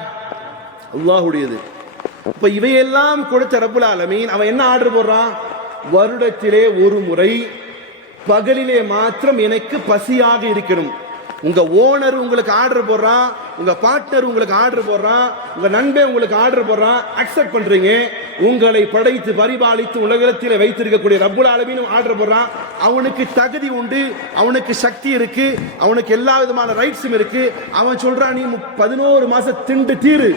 அல்லாஹ்வுடையது. இப்ப இவையெல்லாம் கொடுத்த ரப்புல் ஆலமீன் அவன் என்ன ஆர்டர் போடுறான்? வருடத்திலே ஒரு முறை பகலிலே மாத்திரம் எனக்கு பசியாக இருக்கணும். உங்க ஓனர் உங்களுக்கு ஆர்டர் போடுறான், உங்க பார்ட்னர் உங்களுக்கு ஆர்டர் போடுறான், உங்க நண்பன் உங்களுக்கு ஆர்டர் போடுறான், அக்செப்ட் பண்றீங்க. உங்களை படைத்து பரிபாலித்து உலகத்தில் வைத்திருக்கக்கூடிய ரப்புல் ஆலமீன் ஆர்டர் போடுறான். அவனுக்கு தகுதி உண்டு, அவனுக்கு சக்தி இருக்கு, அவனுக்கு எல்லா விதமான ரைட்ஸும் இருக்கு. அவன் சொல்றான், நீ 11 மாசம் திண்டு தீரு.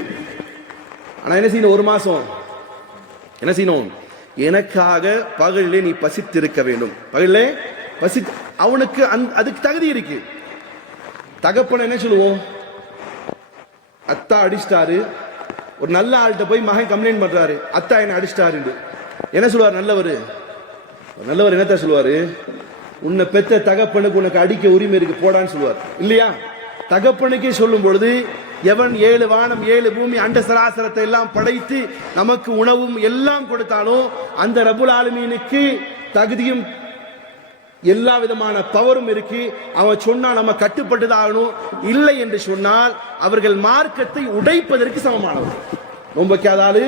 ஆனா என்ன செய்யணும்? ஒரு மாசம் என்ன செய்யணும்? எனக்காக பகலிலே நீ பசித்திருக்க வேண்டும். பகலிலே பசி, அவனுக்கு அதுக்கு தகுதி இருக்கு. தகப்பன என்ன சொல்லுவோம்? அத்தா அடிச்சிட்டாரு. ஒரு நல்ல ஆள்கிட்ட போய் மகன் கம்ப்ளைண்ட் பண்றாரு, அத்தா என்ன அடிச்சிட்டாரு. என்ன சொல்லுவார் நல்லவர்? நல்லவர் என்னத்தான் சொல்லுவாரு? உன்னை பெத்த தகப்பனுக்கு உனக்கு அடிக்க உரிமை இருக்கு, போடான்னு சொல்லுவார் இல்லையா? தகப்பனுக்கே சொல்லும் பொழுது, எவன் 7 வானம் 7 பூமி அண்ட சராசரத்தை எல்லாம் படைத்து நமக்கு உணவும் எல்லாம் கொடுத்தாலும் அந்த ரப்புல் ஆலமீனுக்கு தகுதியும் எல்லா விதமான பவரும் இருக்கு. அவன் சொன்னா நம்ம கட்டுப்பட்டுதான் ஆகணும். இல்லை என்று சொன்னால் அவர்கள் மார்க்கத்தை உடைப்பதற்கு சமமானவர். நோன்பு வைக்காதாலு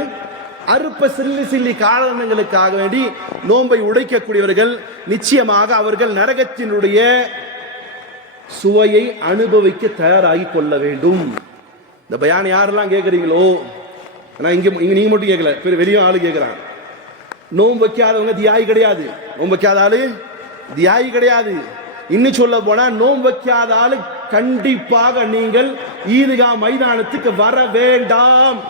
அற்ப சில்லி காரணங்களுக்காக வேண்டி நோன்பை உடைக்கக்கூடியவர்கள் நிச்சயமாக அவர்கள் நரகத்தினுடைய சுவையை அனுபவிக்க தயாராகி கொள்ள வேண்டும். இந்த பயான் யாரெல்லாம் கேட்கறீங்களோ, இங்க நீங்க மட்டும் கேட்கல, வெளியும் ஆளு கேட்கிறான். நோன்பு வைக்காதவங்க தியாகி கிடையாது, நோன்பு வைக்காத ஆளு தியாகி கிடையாது. இன்னும் சொல்ல போனா நோன்பு வைக்காத ஆளு கண்டிப்பாக நீங்கள் ஈதுகா மைதானத்துக்கு வர வேண்டாம்.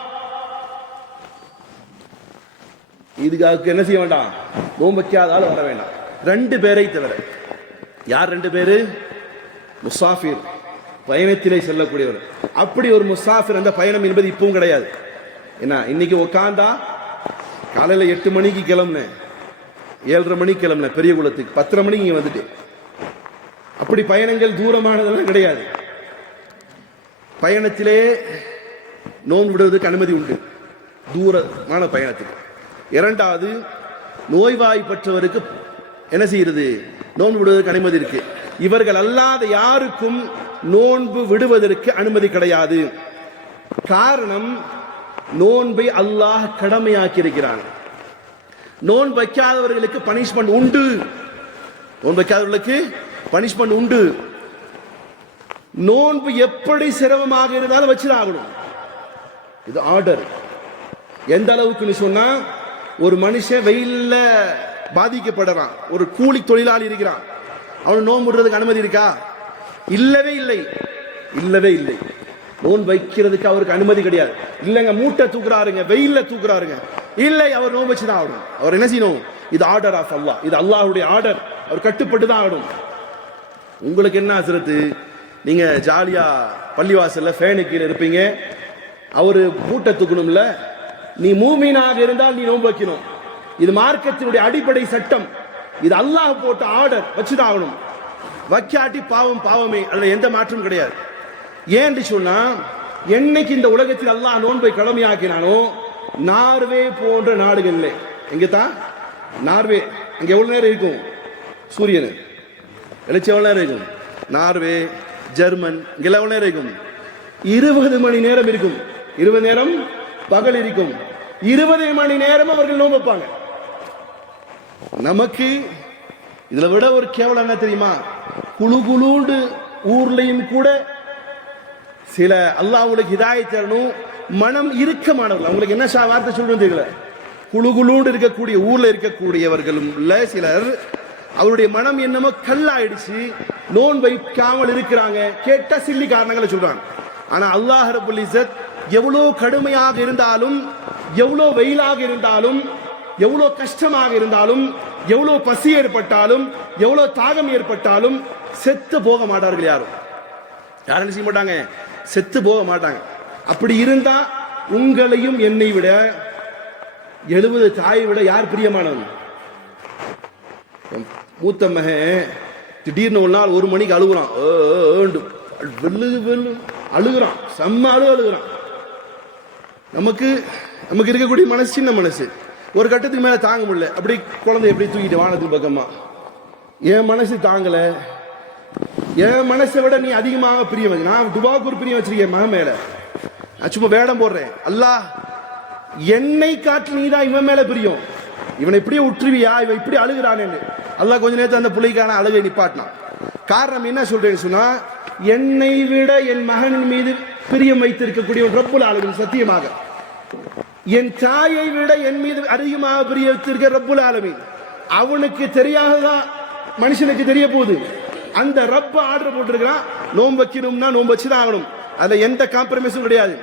ஈதுகாவுக்கு என்ன செய்ய வேண்டாம்? நோன்பு வைக்காத ஆளு வர வேண்டாம். 2 பேரை தவிர. யார் 2 பேரு? முசாஃபிர், பயணத்திலே செல்லக்கூடியவர். அப்படி ஒரு முசாஃபிர், அந்த பயணம் என்பது இப்பவும் கிடையாது. என்ன, இன்னைக்கு உட்காந்தா காலையில 8 மணிக்கு கிளம்புனேன், 7:30 மணிக்கு கிளம்புனேன் பெரிய குளத்துக்கு, 10:30 மணிக்கு இங்க வந்துட்டு. அப்படி பயணங்கள் தூரமானதெல்லாம் கிடையாது. பயணத்திலே நோன்பு விடுவதற்கு அனுமதி உண்டு, தூரமான பயணத்துக்கு. 2வது, நோய்வாய்ப்பட்டவருக்கு என்ன செய்யறது? நோன்பு விடுவதற்கு அனுமதி இருக்கு. இவர்கள் அல்லாத யாருக்கும் நோன்பு விடுவதற்கு அனுமதி கிடையாது. காரணம், நோன்பை அல்லாஹ் கடமையாக்கி இருக்கிறான். நோன்பு வைக்காதவர்களுக்கு பனிஷ்மெண்ட் உண்டு. நோன்பு வைக்காதவர்களுக்கு பனிஷ்மெண்ட் உண்டு. நோன்பு எப்படி சிரமமாக இருந்தாலும் வச்சுதான். இது ஆர்டர். எந்த அளவுக்கு சொன்னா, ஒரு மனுஷன் வெயில்ல பாதிக்கப்படுறான், ஒரு கூலி தொழிலாளி இருக்கிறான், அவன் நோன்பு விடுறதுக்கு அனுமதி இருக்கா? இல்லவே இல்லை, இல்லவே இல்லை. நோன்பு வைக்கிறதுக்கு அவருக்கு அனுமதி கிடையாது. இல்லைங்க, மூட்டை தூக்குறாருங்க, வெயில்ல தூக்குறாருங்க, இல்லை, அவர் நோன்பு வச்சுதான் ஆகணும். அவர் என்ன செய்யணும்? இது ஆர்டர் ஆஃப் அல்லாஹ், இது அல்லாஹ்வுடைய ஆர்டர். அவர் கட்டுப்பட்டு தான் ஆகணும். உங்களுக்கு என்ன அசரத்து? நீங்க ஜாலியா பள்ளிவாசல்ல ஃபேனு கீழே இருப்பீங்க, அவரு மூட்டை தூக்கணும்ல. நீ மூமீனாக இருந்தால் நீ நோன்பு வைக்கணும். இது மார்க்கத்தினுடைய அடிப்படை சட்டம். இது அல்லாஹ் போட்ட ஆர்டர், வச்சுதான் ஆகணும். வைக்காட்டி பாவம் பாவமே, அதுல எந்த மாற்றமும் கிடையாது. ஏன்னு சொன்னா, என்னைக்கு இந்த உலகத்தில் அல்லாஹ் நோன்பை கடமையாக்கினானோ, நார்வே போன்ற நாடுகள்ல, எங்கதான் நார்வே, அங்க எவ்வளவு நேரம் இருக்கும் சூரியன் வெளிச்சம்? எவ்வளவு நேரம் இருக்கும்? நார்வே, ஜெர்மன், இங்க எவ்வளவு நேரம் இருக்கும்? 20 மணி நேரம் இருக்கும். 20 நேரம் பகல் இருக்கும். 20 மணி நேரம் அவர்கள் நோன்பு வைப்பாங்க. நமக்கு இதுல விட ஒரு கேவலம் என்ன தெரியுமா? குழு குழுண்டு ஊர்லையும் கூட சில அல்லாஹ் உங்களுக்கு ஹிதாயத் தரணும், மனம் இறுக்கமானவர்கள். அவங்களுக்கு என்ன வார்த்தை சொல்றது தெரியல. குழுகுலூடு இருக்கக்கூடிய ஊர்ல இருக்கக்கூடியவர்களும் சிலர் அவருடைய மனம் என்னமோ கல்லாயிடுச்சு, நோன் வைக்காமல் இருக்கிறாங்க. கேட்ட சில்லி காரணங்களை சொல்றாங்க. ஆனா அல்லாஹ் ரப்புல் இஸ்ஸத் எவ்வளோ கடுமையாக இருந்தாலும், எவ்வளோ வெயிலாக இருந்தாலும், எவ்வளோ கஷ்டமாக இருந்தாலும், எவ்வளோ பசி ஏற்பட்டாலும், எவ்வளோ தாகம் ஏற்பட்டாலும் செத்து போக மாட்டார்கள். யாரும் யாரும் செய்ய மாட்டாங்க, செத்து போக மாட்டாங்க. அப்படி இருந்தா உங்களையும் என்னை விட 70 தாயை விட யார் பிரியமானவன்? மூத்த மகன் திடீர்னு ஒரு நாள் 1 மணிக்கு அழுகுறான், அழுகுறான், செம்ம அழுகுறான். நமக்கு இருக்கக்கூடிய மனசு சின்ன மனசு, ஒரு கட்டத்துக்கு மேல தாங்க முடியல. அப்படி குழந்தை எப்படி தூக்கிட்டு வானத்துக்கு பக்கமா, என் மனசு தாங்கல. என் மனசை விட நீ அதிகமாக பிரியம். நான் துபாக்கு ஒரு பிரியம் வச்சிருக்கேன் மகன் மேல. நான் சும்மா வேடம் போடுறேன். அல்லாஹ் என்னை காட்டு நீதான் இவன் மேல பிரியம். இவனை இப்படியே உற்றுவியா, இவன் இப்படி அழுகிறான். அல்லாஹ் கொஞ்ச நேரத்தில் அந்த பிள்ளைக்கான அழுகை நிப்பாட்டினான். காரணம் என்ன சொல்றேன்னு சொன்னா, என்னை விட என் மகனின் மீது பிரியம் வைத்திருக்கக்கூடிய ரப்புல் ஆலமீன் சத்தியமாக என் தாயை விட என் மீது அதிகமாக பிரிய வைத்திருக்க ரப்புல் ஆலமீன் அவனுக்கு தெரியாததான் மனுஷனுக்கு தெரிய போகுது. அந்த ரப்ப ஆர்டர் போட்டிருக்கிறான், நோன்பு வைக்கணும்னா நோன்பு வச்சுதான் ஆகணும். அதுல எந்த காம்ப்ரமைஸும் கிடையாது.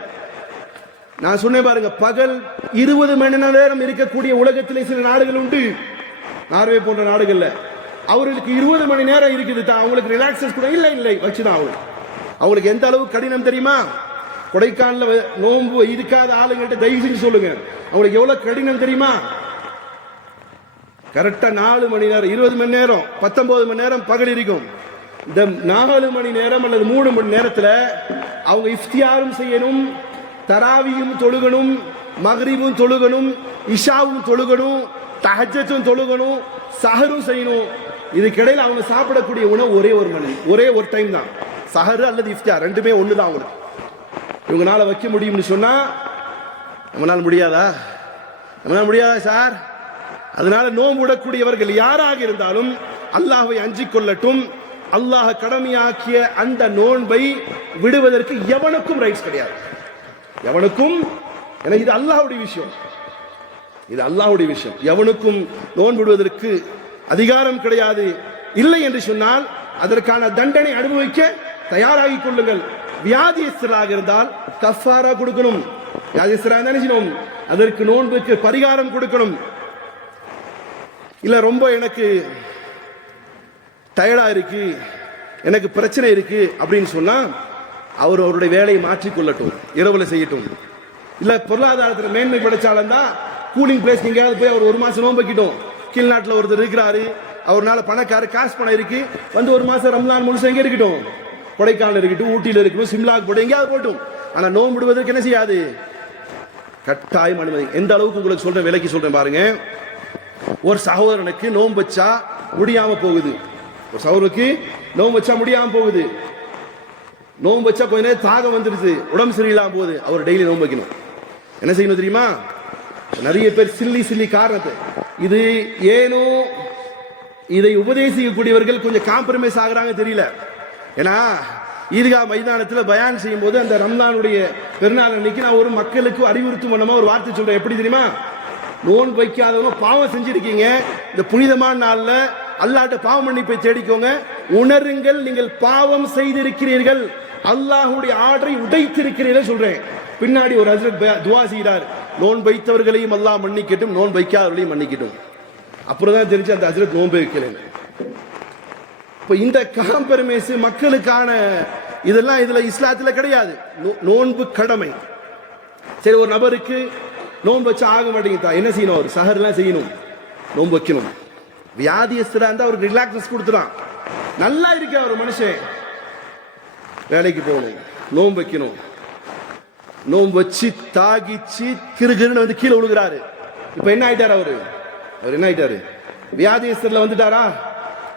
நான் சொன்னேன் பாருங்க, பகல் 20 மணி நேரம் இருக்கக்கூடிய உலகத்திலே சில நாடுகள் உண்டு. நார்வே போன்ற நாடுகள்ல அவர்களுக்கு 20 மணி நேரம் இருக்குது. அவங்களுக்கு ரிலாக்ஸஸ் கூட இல்லை வச்சுதான் ஆகணும். அவங்களுக்கு எந்த அளவு கடினம் தெரியுமா? கொடைக்கானல நோன்பு இருக்காத ஆளுங்கிட்ட தயவு செஞ்சு சொல்லுங்க, அவங்களுக்கு எவ்வளவு கடினம் தெரியுமா? கரெக்டா 4 மணி நேரம், 20 மணி நேரம், 19 மணி நேரம் பகல் இருக்கும். இந்த 4 மணி நேரம் அல்லது 3 மணி நேரத்தில் அவங்க இஃப்தியாரும் செய்யணும், தராவியும் தொழுகணும், மக்ரிபும் தொழுகணும், இஷாவும் தொழுகணும், தஹஜ்ஜத்தும் தொழுகணும், சஹரும் செய்யணும். இதுக்கிடையில் அவங்க சாப்பிடக்கூடிய உணவு ஒரே ஒரு டைம் தான். சஹரு அல்லது இஃப்தியார் ரெண்டுமே ஒன்று தான். அவங்களுக்கு இவங்களால வைக்க முடியும்னு சொன்னா நம்மளால முடியாதா? சார். அதனால நோன்பு விடக்கூடியவர்கள் யாராக இருந்தாலும் அல்லாஹ்வை அஞ்சிக் கொள்ளட்டும். அல்லாஹ் கடமையாக்கிய அந்த நோன்பை விடுவதற்கு எவனுக்கும் ரைட்ஸ் கிடையாது. எவனுக்கும், இது அல்லாஹ்வுடைய விஷயம், இது அல்லாஹ்வுடைய விஷயம். எவனுக்கும் நோன்பு விடுவதற்கு அதிகாரம் கிடையாது. இல்லை என்று சொன்னால் அதற்கான தண்டனை அனுபவிக்க தயாராகிக் கொள்ளுங்கள். வியாதியஸ்தராக இருந்தால் கஃபாரா கொடுக்கணும். வியாதியஸ்தராக நினைக்கணும், அதற்கு நோன்புக்கு பரிகாரம் கொடுக்கணும். இல்ல ரொம்ப எனக்கு டயர்டா இருக்கு, எனக்கு பிரச்சனை இருக்கு அப்படின்னு சொன்னா அவருடைய வேலையை மாற்றிக்கொள்ளட்டும், இரவுல செய்யட்டும். இல்ல பொருளாதாரத்தில் மேன்மை படைச்சாலும் தான் கூலிங் பிளேஸ் எங்கேயாவது போய் அவர் 1 மாசம் நோன்பு வைக்கட்டும். கீழ் நாட்டில் ஒருத்தர் இருக்கிறாரு, அவர்னால பணக்காரு, காசு பணம் இருக்கு, வந்து 1 மாசம் ரம்லான் முழுசு எங்க இருக்கட்டும், கொடைக்கானல் இருக்கட்டும், ஊட்டியில் இருக்கட்டும், சிம்லாக்கு போட்டு எங்கேயாவது போட்டும். ஆனா நோன்பு விடுவதற்கு என்ன செய்யாது, கட்டாயம் அனுமதி. எந்த அளவுக்கு உங்களுக்கு சொல்றேன், விலைக்கு சொல்றேன் பாருங்க. ஒரு சகோதரனுக்கு நோன்பு வச்சா முடியாம போகுது, ஒரு சகோதரனுக்கு நோன்பு வச்சா முடியாம போகுது. நோன்பு வச்சா கொஞ்ச நேரம் தாகம் வந்துருச்சு, உடம்பு சரியில்லாம போகுது, அவர் டெய்லி நோன்பு வைக்கணும். என்ன செய்யணும் தெரியுமா? நிறைய பேர் சில்லி காரணத்தை, இது ஏனோ இதை உபதேசிக்கக்கூடியவர்கள் கொஞ்சம் காம்ப்ரமைஸ் ஆகுறாங்க தெரியல. ஏன்னா ஈத்கா மைதானத்தில் பயான் செய்யும் போது அந்த ரம்லானுடைய பெருநாள் அன்னைக்கு நான் ஒரு மக்களுக்கு அறிவுறுத்தும் வண்ணமா ஒரு வார்த்தை சொல்றேன். எப்படி தெரியுமா? நோன்பு வைக்காதவங்க பாவம் செஞ்சிருக்கீங்க, இந்த புனிதமான நாள்ல அல்லாஹ்ட்ட பாவ மன்னிப்பை தேடிக்கோங்க. உணருங்கள், நீங்கள் பாவம் செய்திருக்கிறீர்கள், அல்லாஹ்வுடைய ஆர்டரை உடைத்திருக்கிறீர்கள் சொல்றேன். பின்னாடி ஒரு ஹஜ்ரத் துஆ செய்கிறார், நோன்பு வைத்தவர்களையும் அல்லாஹ் மன்னிக்கட்டும், நோன்பு வைக்காதவர்களையும் மன்னிக்கட்டும். அப்புறம் தான் தெரிஞ்சு அந்த ஹஜ்ரத் நோன்பு வைக்கல. இப்ப இந்த காம்பரமைஸ் மக்களுக்கான இதெல்லாம் இதுல இஸ்லாத்துல கிடையாது. நோன்பு கடமை. சரி, ஒரு நபருக்கு நோன்பு வச்சா ஆக மாட்டேங்குதா, என்ன செய்யணும்? அவர் சஹர்லாம் செய்யணும், நோன்பு வைக்கணும். வியாதியஸ்தரா இருந்தா அவருக்கு ரிலாக்ஸஸ் கொடுத்துறான், நல்லா இருக்க ஒரு மனுஷன், வேலைக்கு போகணும், நோன்பு வைக்கணும். நோன்பு வச்சு தாகிச்சு கிருகிருன்னு வந்து கீழே விழுகிறாரு. இப்ப என்ன ஆயிட்டாரு அவர் என்ன ஆயிட்டாரு? வியாதியஸ்தர்ல வந்துட்டாரா?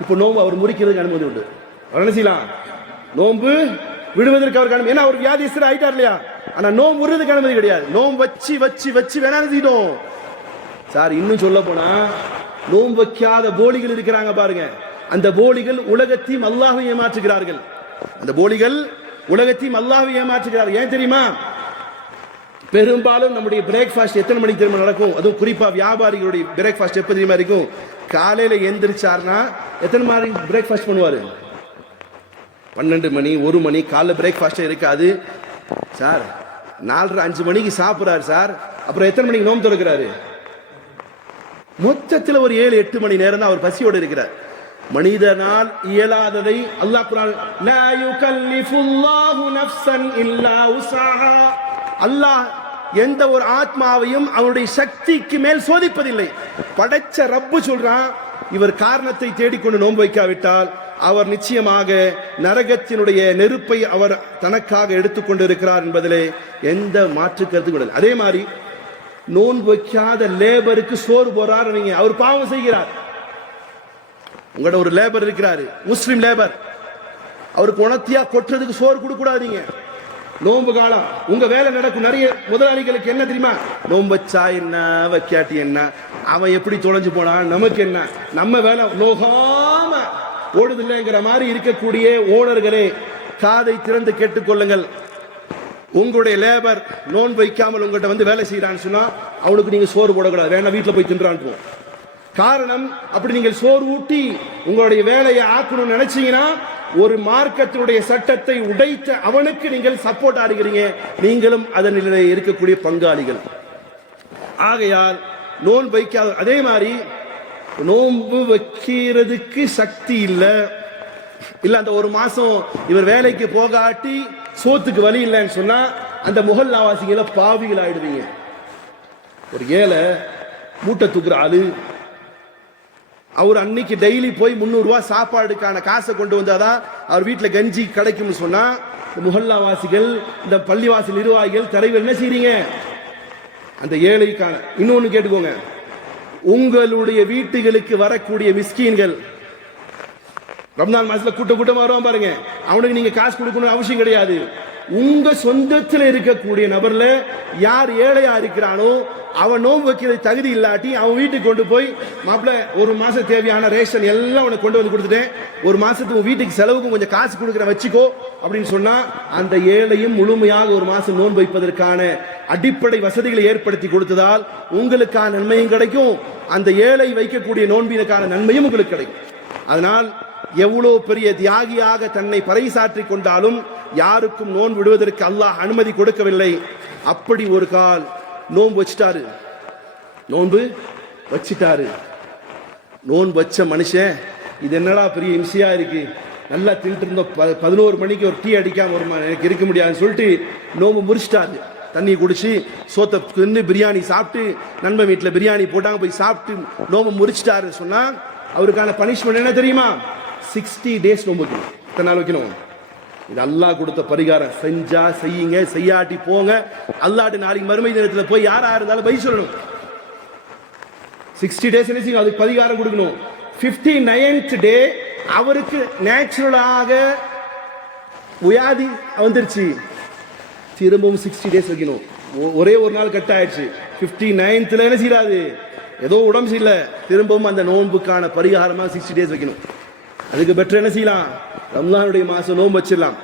இப்ப நோன்பு அவர் முறிக்கிறதுக்கு அனுமதி உண்டு. அவர் என்ன செய்யலாம்? நோன்பு விடுவதற்கு அவருக்கு அனுமதி. ஏன்னா அவர் வியாதியஸ்தர் ஆயிட்டார் இல்லையா? ஆனா நோன்பு விடுறதுக்கு அனுமதி கிடையாது. நோன்பு வச்சு வச்சு வச்சு வேணா செய்யணும் சார். இன்னும் சொல்ல போனா நோன்பு வைக்காத போலிகள் இருக்கிறாங்க பாருங்க. அந்த போலிகள் உலகத்தையும் அல்லாஹ்வையும் ஏமாற்றுகிறார்கள். அந்த போலிகள் உலகத்தையும் அல்லாஹ்வை ஏமாற்றுகிறார். ஏன் தெரியுமா? பெரும்பாலும் நம்முடைய பிரேக்ஃபாஸ்ட் எத்தனை மணிக்கு தெரியுமா நடக்கும்? அதுவும் குறிப்பா வியாபாரிகளுடைய பிரேக்ஃபாஸ்ட் எப்ப தெரியுமா இருக்கும்? காலையில எந்திரிச்சார்னா எத்தனை மாதிரி பிரேக்ஃபாஸ்ட் பண்ணுவாரு? 12 மணி 1 மணி. காலைல பிரேக்ஃபாஸ்டே இருக்காது சார். 4:30 5 மணிக்கு சாப்பிட்றாரு சார். அப்புறம் எத்தனை மணிக்கு நோன்பு திறக்கிறாரு? மொத்தத்தில் ஒரு 7 8 மணி நேரம் தான் அவர் பசியோடு இருக்கிறார். மனிதனால் இயலாததை அல்லாஹ் குர்ஆன் லா யுகல்லிஃபுல்லாஹு நஃப்ஸன் இல்லா உஸாஹா, அல்லாஹ் எந்த ஒரு ஆத்மாவையும் அவருடைய சக்திக்கு மேல் சோதிப்பதில்லை. படைச்ச ரப்பு சொல்றான், இவர் காரணத்தை தேடிக்கொண்டு நோன்பு வைக்காவிட்டால் அவர் நிச்சயமாக நரகத்தினுடைய நெருப்பை அவர் தனக்காக எடுத்துக்கொண்டு இருக்கிறார் என்பதிலே எந்த மாற்று கருத்து கிடையாது. அதே மாதிரி நோன்பு வைக்காத லேபருக்கு சோறு போறார், நீங்க அவர் பாவம் செய்கிறார். உங்களோட ஒரு லேபர் இருக்கிறாரு, முஸ்லிம் லேபர், அவருக்கு உணர்த்தியா கொட்டுறதுக்கு சோறு கொடுக்க கூடாதீங்க. நோன்பு காலம் உங்க வேலை நடக்கும். நிறைய முதலாளிகளுக்கு என்ன தெரியுமா? நோன்பு வச்சா என்ன வைக்காட்டி என்ன, அவன் எப்படி தொலைஞ்சு போனான் நமக்கு என்ன, நம்ம வேலை நோகாம ஓடுதில்லைங்கிற மாதிரி இருக்கக்கூடிய ஓனர்களே, காதை திறந்து கேட்டுக்கொள்ளுங்கள். உங்களுடைய லேபர் நோன்பு வைக்காமல் உங்கள்கிட்ட வந்து வேலை செய்யறான்னு சொன்னா அவனுக்கு நீங்க சோறு போடக்கூடாது, வேணா வீட்டில் போய் தின்றான்னு. காரணம், அப்படி நீங்கள் சோறு ஊட்டி உங்களுடைய வேலையை ஆக்கணும்னு நினைச்சீங்கன்னா ஒரு மார்க்கத்தினுடைய சட்டத்தை உடைத்த அவனுக்கு நீங்கள் சப்போர்ட் ஆடுகிறீங்க, நீங்களும் அதனிலே இருக்கக்கூடிய பங்காளிகள். ஆகையால் நோன்பு வைக்காத. அதே மாதிரி நோன்பு வைக்கிறதுக்கு சக்தி இல்லை, இல்ல அந்த ஒரு மாசம் இவர் வேலைக்கு போகாட்டி சோத்துக்கு வழி இல்லைன்னு சொன்னா அந்த முகல்லாவாசிகளை பாவிகள் ஆயிடுவீங்க. ஒரு ஏழை மூட்டை தூக்குற ஆளு, அவர் அன்னைக்கு டெய்லி போய் 300 ரூபாய் சாப்பாடுக்கான காசை கொண்டு வந்தாதான் அவர் வீட்டில் கஞ்சி கிடைக்கும்னு சொன்னா முகல்லாவாசிகள், இந்த பள்ளிவாசல் நிர்வாகிகள், தலைவர் என்ன செய்றீங்க? அந்த ஏழைக்கான இன்னொன்னு கேட்டுக்கோங்க, உங்களுடைய வீட்டுகளுக்கு வரக்கூடிய மிஸ்கீன்கள் ரம்ஜான் மாசத்துல கூட்டமா வருவான் பாருங்க, அவனுக்கு நீங்க காசு கொடுக்கணும் அவசியம் கிடையாது. உங்க சொந்தத்தில் இருக்கக்கூடிய நபர்ல யார் ஏழையா இருக்கிறானோ அவன் நோன்பு வைக்கிறது தகுதி இல்லாட்டி அவன் வீட்டுக்கு கொண்டு போய், மாப்பிள்ள ஒரு மாசம் தேவையான ரேஷன் எல்லாம் உனக்கு கொண்டு வந்து கொடுத்துட்டேன், ஒரு மாசத்துக்கு வீட்டுக்கு செலவுக்கும் கொஞ்சம் காசு கொடுக்குற வச்சுக்கோ அப்படின்னு சொன்னா அந்த ஏழையும் முழுமையாக ஒரு மாசம் நோன்பு வைப்பதற்கான அடிப்படை வசதிகளை ஏற்படுத்தி கொடுத்ததால் உங்களுக்கான நன்மையும் கிடைக்கும், அந்த ஏழை வைக்கக்கூடிய நோன்பினுக்கான நன்மையும் உங்களுக்கு கிடைக்கும். அதனால் எவ்வளவு பெரிய தியாகியாக தன்னை பறைசாற்றி கொண்டாலும் யாருக்கும் நோன்பு விடுவதற்கு அல்லாஹ் அனுமதி கொடுக்கவில்லை. அப்படி ஒரு கால் நோன்பு வச்சிட்டாரு, நோன்பு வச்சிட்டாரு. நோன்பு வச்ச மனுஷன் இது என்னடா பெரிய இம்சையா இருக்கு, நல்லா தின்ட்டு இருந்தோம், 11 மணிக்கு ஒரு டீ அடிக்காம ஒரு எனக்கு இருக்க முடியாதுன்னு சொல்லிட்டு நோன்பு முறிச்சிட்டாரு. தண்ணி குடிச்சு சோத்தை தின்னு பிரியாணி சாப்பிட்டு, நண்பன் வீட்டில் பிரியாணி போட்டாங்க போய் சாப்பிட்டு நோன்பு முறிச்சிட்டாரு சொன்னா அவருக்கான பனிஷ்மெண்ட் என்ன தெரியுமா? 60 days நோன்பு வைக்கணும். எத்தனை நாள் வைக்கணும்? இது அல்லாஹ் கொடுத்த பரிகாரம். செஞ்சா செய்யுங்க, செய்யாட்டி போங்க. அல்லாஹ்ட்ட நாளைக்கு மறுமை தினத்தில் போய் யாரா இருந்தாலும் பை சொல்லணும். 60 days என்ன செய்யும்? அதுக்கு பரிகாரம் கொடுக்கணும். 59th day அவருக்கு நேச்சுரலாக வியாதி வந்துருச்சு, திரும்பவும் 60 days வைக்கணும். ஒரே ஒரு நாள் கட் ஆயிடுச்சு, 59th என்ன செய்யாது, ஏதோ உடம்பு இல்லை, திரும்பவும் அந்த நோன்புக்கான பரிகாரமா 60 days வைக்கணும். அதுக்கு பெற்ற என்ன செய்யலாம்? ரம்ஜானுடைய மாசம் நோன்பு வச்சிடலாம்.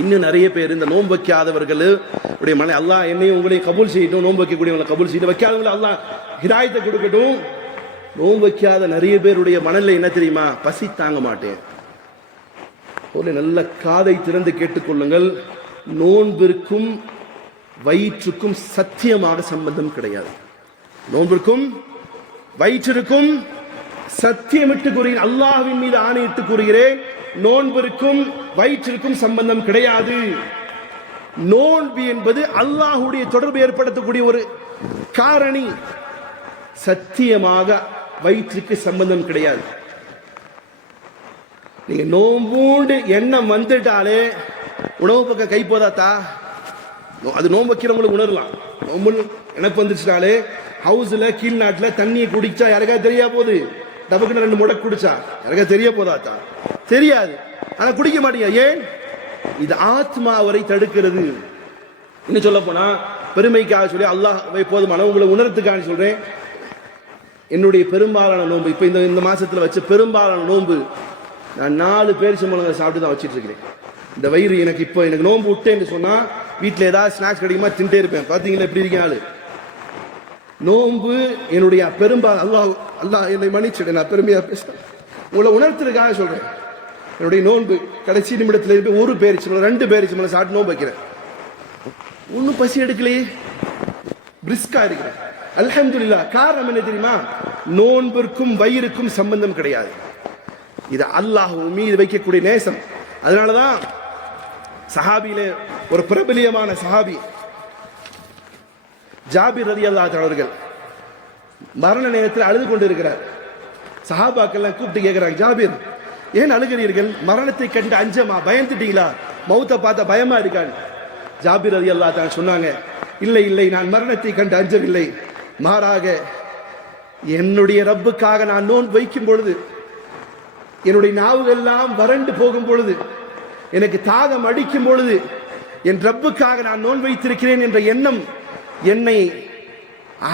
இன்னும் நிறைய பேர் இந்த நோன்பு வைக்காதவர்கள் மன அல்லாஹ் என்னையும் உங்களையும் கபூல் செய்யட்டும், நோன்பு வைக்கக்கூடியவங்களை கபூல் செய்யட்டும், வைக்காதவங்களை அல்லாஹ் ஹிதாயத்தை கொடுக்கட்டும். நோன்பு வைக்காத நிறைய பேருடைய மனநிலை என்ன தெரியுமா? பசி தாங்க மாட்டேன். ஒரு நல்ல காதை திறந்து கேட்டுக்கொள்ளுங்கள், நோன்பிற்கும் வயிற்றுக்கும் சத்தியமாக சம்பந்தம் கிடையாது. நோன்பிற்கும் வயிற்றிற்கும் சத்தியமிட்டு கூறுகிறேன், அல்லாஹ்வின் மீது ஆணையிட்டு கூறுகிறேன், நோன்பிற்கும் வயிற்றிற்கும் சம்பந்தம் கிடையாது. நோன்பு என்பது அல்லாஹ்வுடைய தொடர்பு ஏற்படுத்தக்கூடிய ஒரு காரணி, சத்தியமாக வயிற்றுக்கு சம்பந்தம் கிடையாது. நீங்க நோன்பூண்டு எண்ணம் வந்துட்டாலே உணவு பக்கம் கை போதாத்தா, அது நோன்பு வைக்கிறவங்களுக்கு உணரலாம். நோம்பு எனக்கு வந்துச்சுனாலே ஹவுஸ்ல கீழ் நாட்டில் தண்ணியை குடிச்சா யாருக்கா தெரிய போகுது, டபக்குன்னு 2 முடக்கு குடிச்சா யாருக்கா தெரிய போதாத்தா? தெரியாது. ஆனா குடிக்க மாட்டீங்க. ஏன்? இது ஆத்மா வரை தடுக்கிறது. இன்னும் சொல்ல போனா பெருமைக்காக சொல்லி அல்லாஹ்வை போதுமான உங்களை உணர்த்துக்காக சொல்றேன். என்னுடைய பெரும்பாலான நோன்பு இப்ப இந்த மாசத்துல வச்ச பெரும்பாலான நோன்பு நான் 4 பேரிச்சம்பழங்களை சாப்பிட்டு தான் வச்சிட்டு இருக்கிறேன். இந்த வயிறு எனக்கு இப்போ எனக்கு நோன்பு விட்டேன்னு சொன்னா வீட்டில் ஏதாவது ஸ்நாக்ஸ் கிடைக்குமா தின்ட்டே இருப்பேன். பார்த்தீங்களா எப்படி இருக்கேன் ஆளு. நோன்பு என்னுடைய பெரும்பாலும் அல்லாஹ் என்னை மன்னிச்சிடு, நான் பெருமையாக பேசுறேன், உங்களை உணர்த்துறதுக்காக சொல்றேன். என்னுடைய நோன்பு கடைசி நிமிடத்தில் இருப்பேன். ஒரு பேரிச்சு மேலே 2 பேரிச்சு மேலே சாப்பிட்டு நோன்பு வைக்கிறேன். ஒன்றும் பசி எடுக்கலையே, பிரிஸ்கா இருக்கிறேன். அல்ஹம்துலில்லாஹ். காரணம் என்ன தெரியுமா? நோன்பிற்கும் வயிறுக்கும் சம்பந்தம் கிடையாது. இது அல்லாஹ் மீது வைக்கக்கூடிய நேசம். அதனாலதான் சஹாபியிலே ஒரு பிரபலியமான சஹாபி ஜாபிர் ரலியல்லாஹு தஆலா அவர்கள் மரண நேரத்தில் அழுது கொண்டு இருக்கிறார். சஹாபாக்கெல்லாம் கூப்பிட்டு கேட்கிறாங்க, ஜாபிர் ஏன் அழுகிறீர்கள்? மரணத்தை கண்டு அஞ்சமா, பயந்துட்டீங்களா? மௌத்தை பார்த்த பயமா இருக்கான்னு. ஜாபிர் ரலியல்லாஹு தஆலா சொன்னாங்க, இல்லை இல்லை, நான் மரணத்தை கண்டு அஞ்சவில்லை, மாறாக என்னுடைய ரப்புக்காக நான் நோன்பு வைக்கும் பொழுது, என்னுடைய நாவுகள்லாம் வறண்டு போகும் பொழுது, எனக்கு தாகம் அடிக்கும் பொழுது, என் ரப்புக்காக நான் நோன்பு வைத்திருக்கிறேன் என்ற எண்ணம் என்னை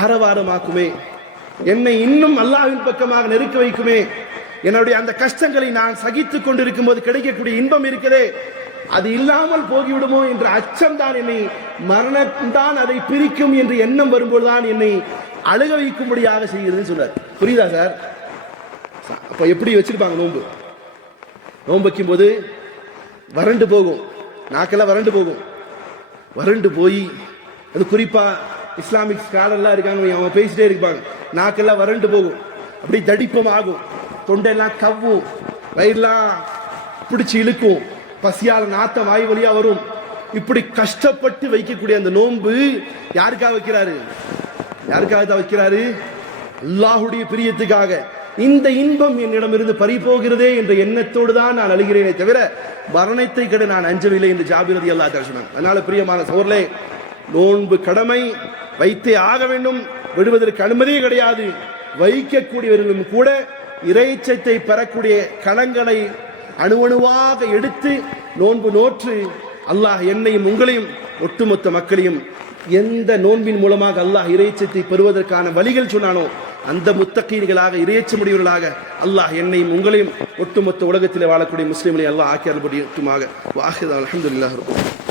ஆரவாரமாக்குமே, என்னை இன்னும் அல்லாஹ்வின் பக்கமாக நெருக்க வைக்குமே. என்னுடைய அந்த கஷ்டங்களை நான் சகித்துக் கொண்டிருக்கும் போது கிடைக்கக்கூடிய இன்பம் இருக்கிறதே, அது இல்லாமல் போகிவிடுமோ என்ற அச்சம் தான் என்னை, மரணம் தான் அதை பிரிக்கும் என்ற எண்ணம் வரும்போதுதான் என்னை அழுக வைக்கும்படியாக செய்கிறதுன்னு சொன்னார். புரியுதா சார்? அப்ப எப்படி வச்சிருப்பாங்க நோன்பு? நோன்பு வைக்கும் போது வறண்டு போகும், நாக்கெல்லாம் வறண்டு போகும். வறண்டு போய் அது குறிப்பா இஸ்லாமிக் ஸ்காலர்லாம் இருக்காங்க, அவங்க பேசிட்டே இருப்பாங்க, நாக்கெல்லாம் வறண்டு போகும், அப்படி தடிப்பம் ஆகும், தொண்டையெல்லாம் கவ்வும், வயிறுலாம் பிடிச்சி இழுக்கும், பசியால் நாத்தம் வாய் வழியா வரும். இப்படி கஷ்டப்பட்டு வைக்கக்கூடிய அந்த நோன்பு யாருக்காக வைக்கிறாரு? யாருக்காக தான் வைக்கிறாரு? அல்லாஹ்வுடைய பிரியத்துக்காக. இந்த இன்பம் என்னிடமிருந்து பறிபோகிறதே என்ற எண்ணத்தோடு தான் நான் அழுகிறேனே தவிர மரணத்தை கட நான் அஞ்சவில்லை என்று ஜாபிர் ரலியல்லாஹு தஆலா சொன்னாங்க. அதனால பிரியமான சகோதரர்களே, நோன்பு கடமை, வைத்தே ஆக வேண்டும், விடுவதற்கு அனுமதியே கிடையாது. வைக்கக்கூடியவர்களும் கூட இறைச்சத்தை பெறக்கூடிய களங்களை அணுவணுவாக எடுத்து நோன்பு நோற்று அல்லாஹ் என்னையும் உங்களையும் ஒட்டுமொத்த மக்களையும் எந்த நோன்பின் மூலமாக அல்லாஹ் இறைச்சத்தை பெறுவதற்கான வழிகள் சொன்னானோ அந்த முத்தகீன்களாக, இறைச்சமுடையவர்களாக அல்லாஹ் என்னையும் உங்களையும் ஒட்டுமொத்த உலகத்தில் வாழக்கூடிய முஸ்லிம்களை அல்லாஹ் ஆக்கி அருள்புரியட்டுமாக. வாஹித் அல்ஹம்துலில்லாஹ்.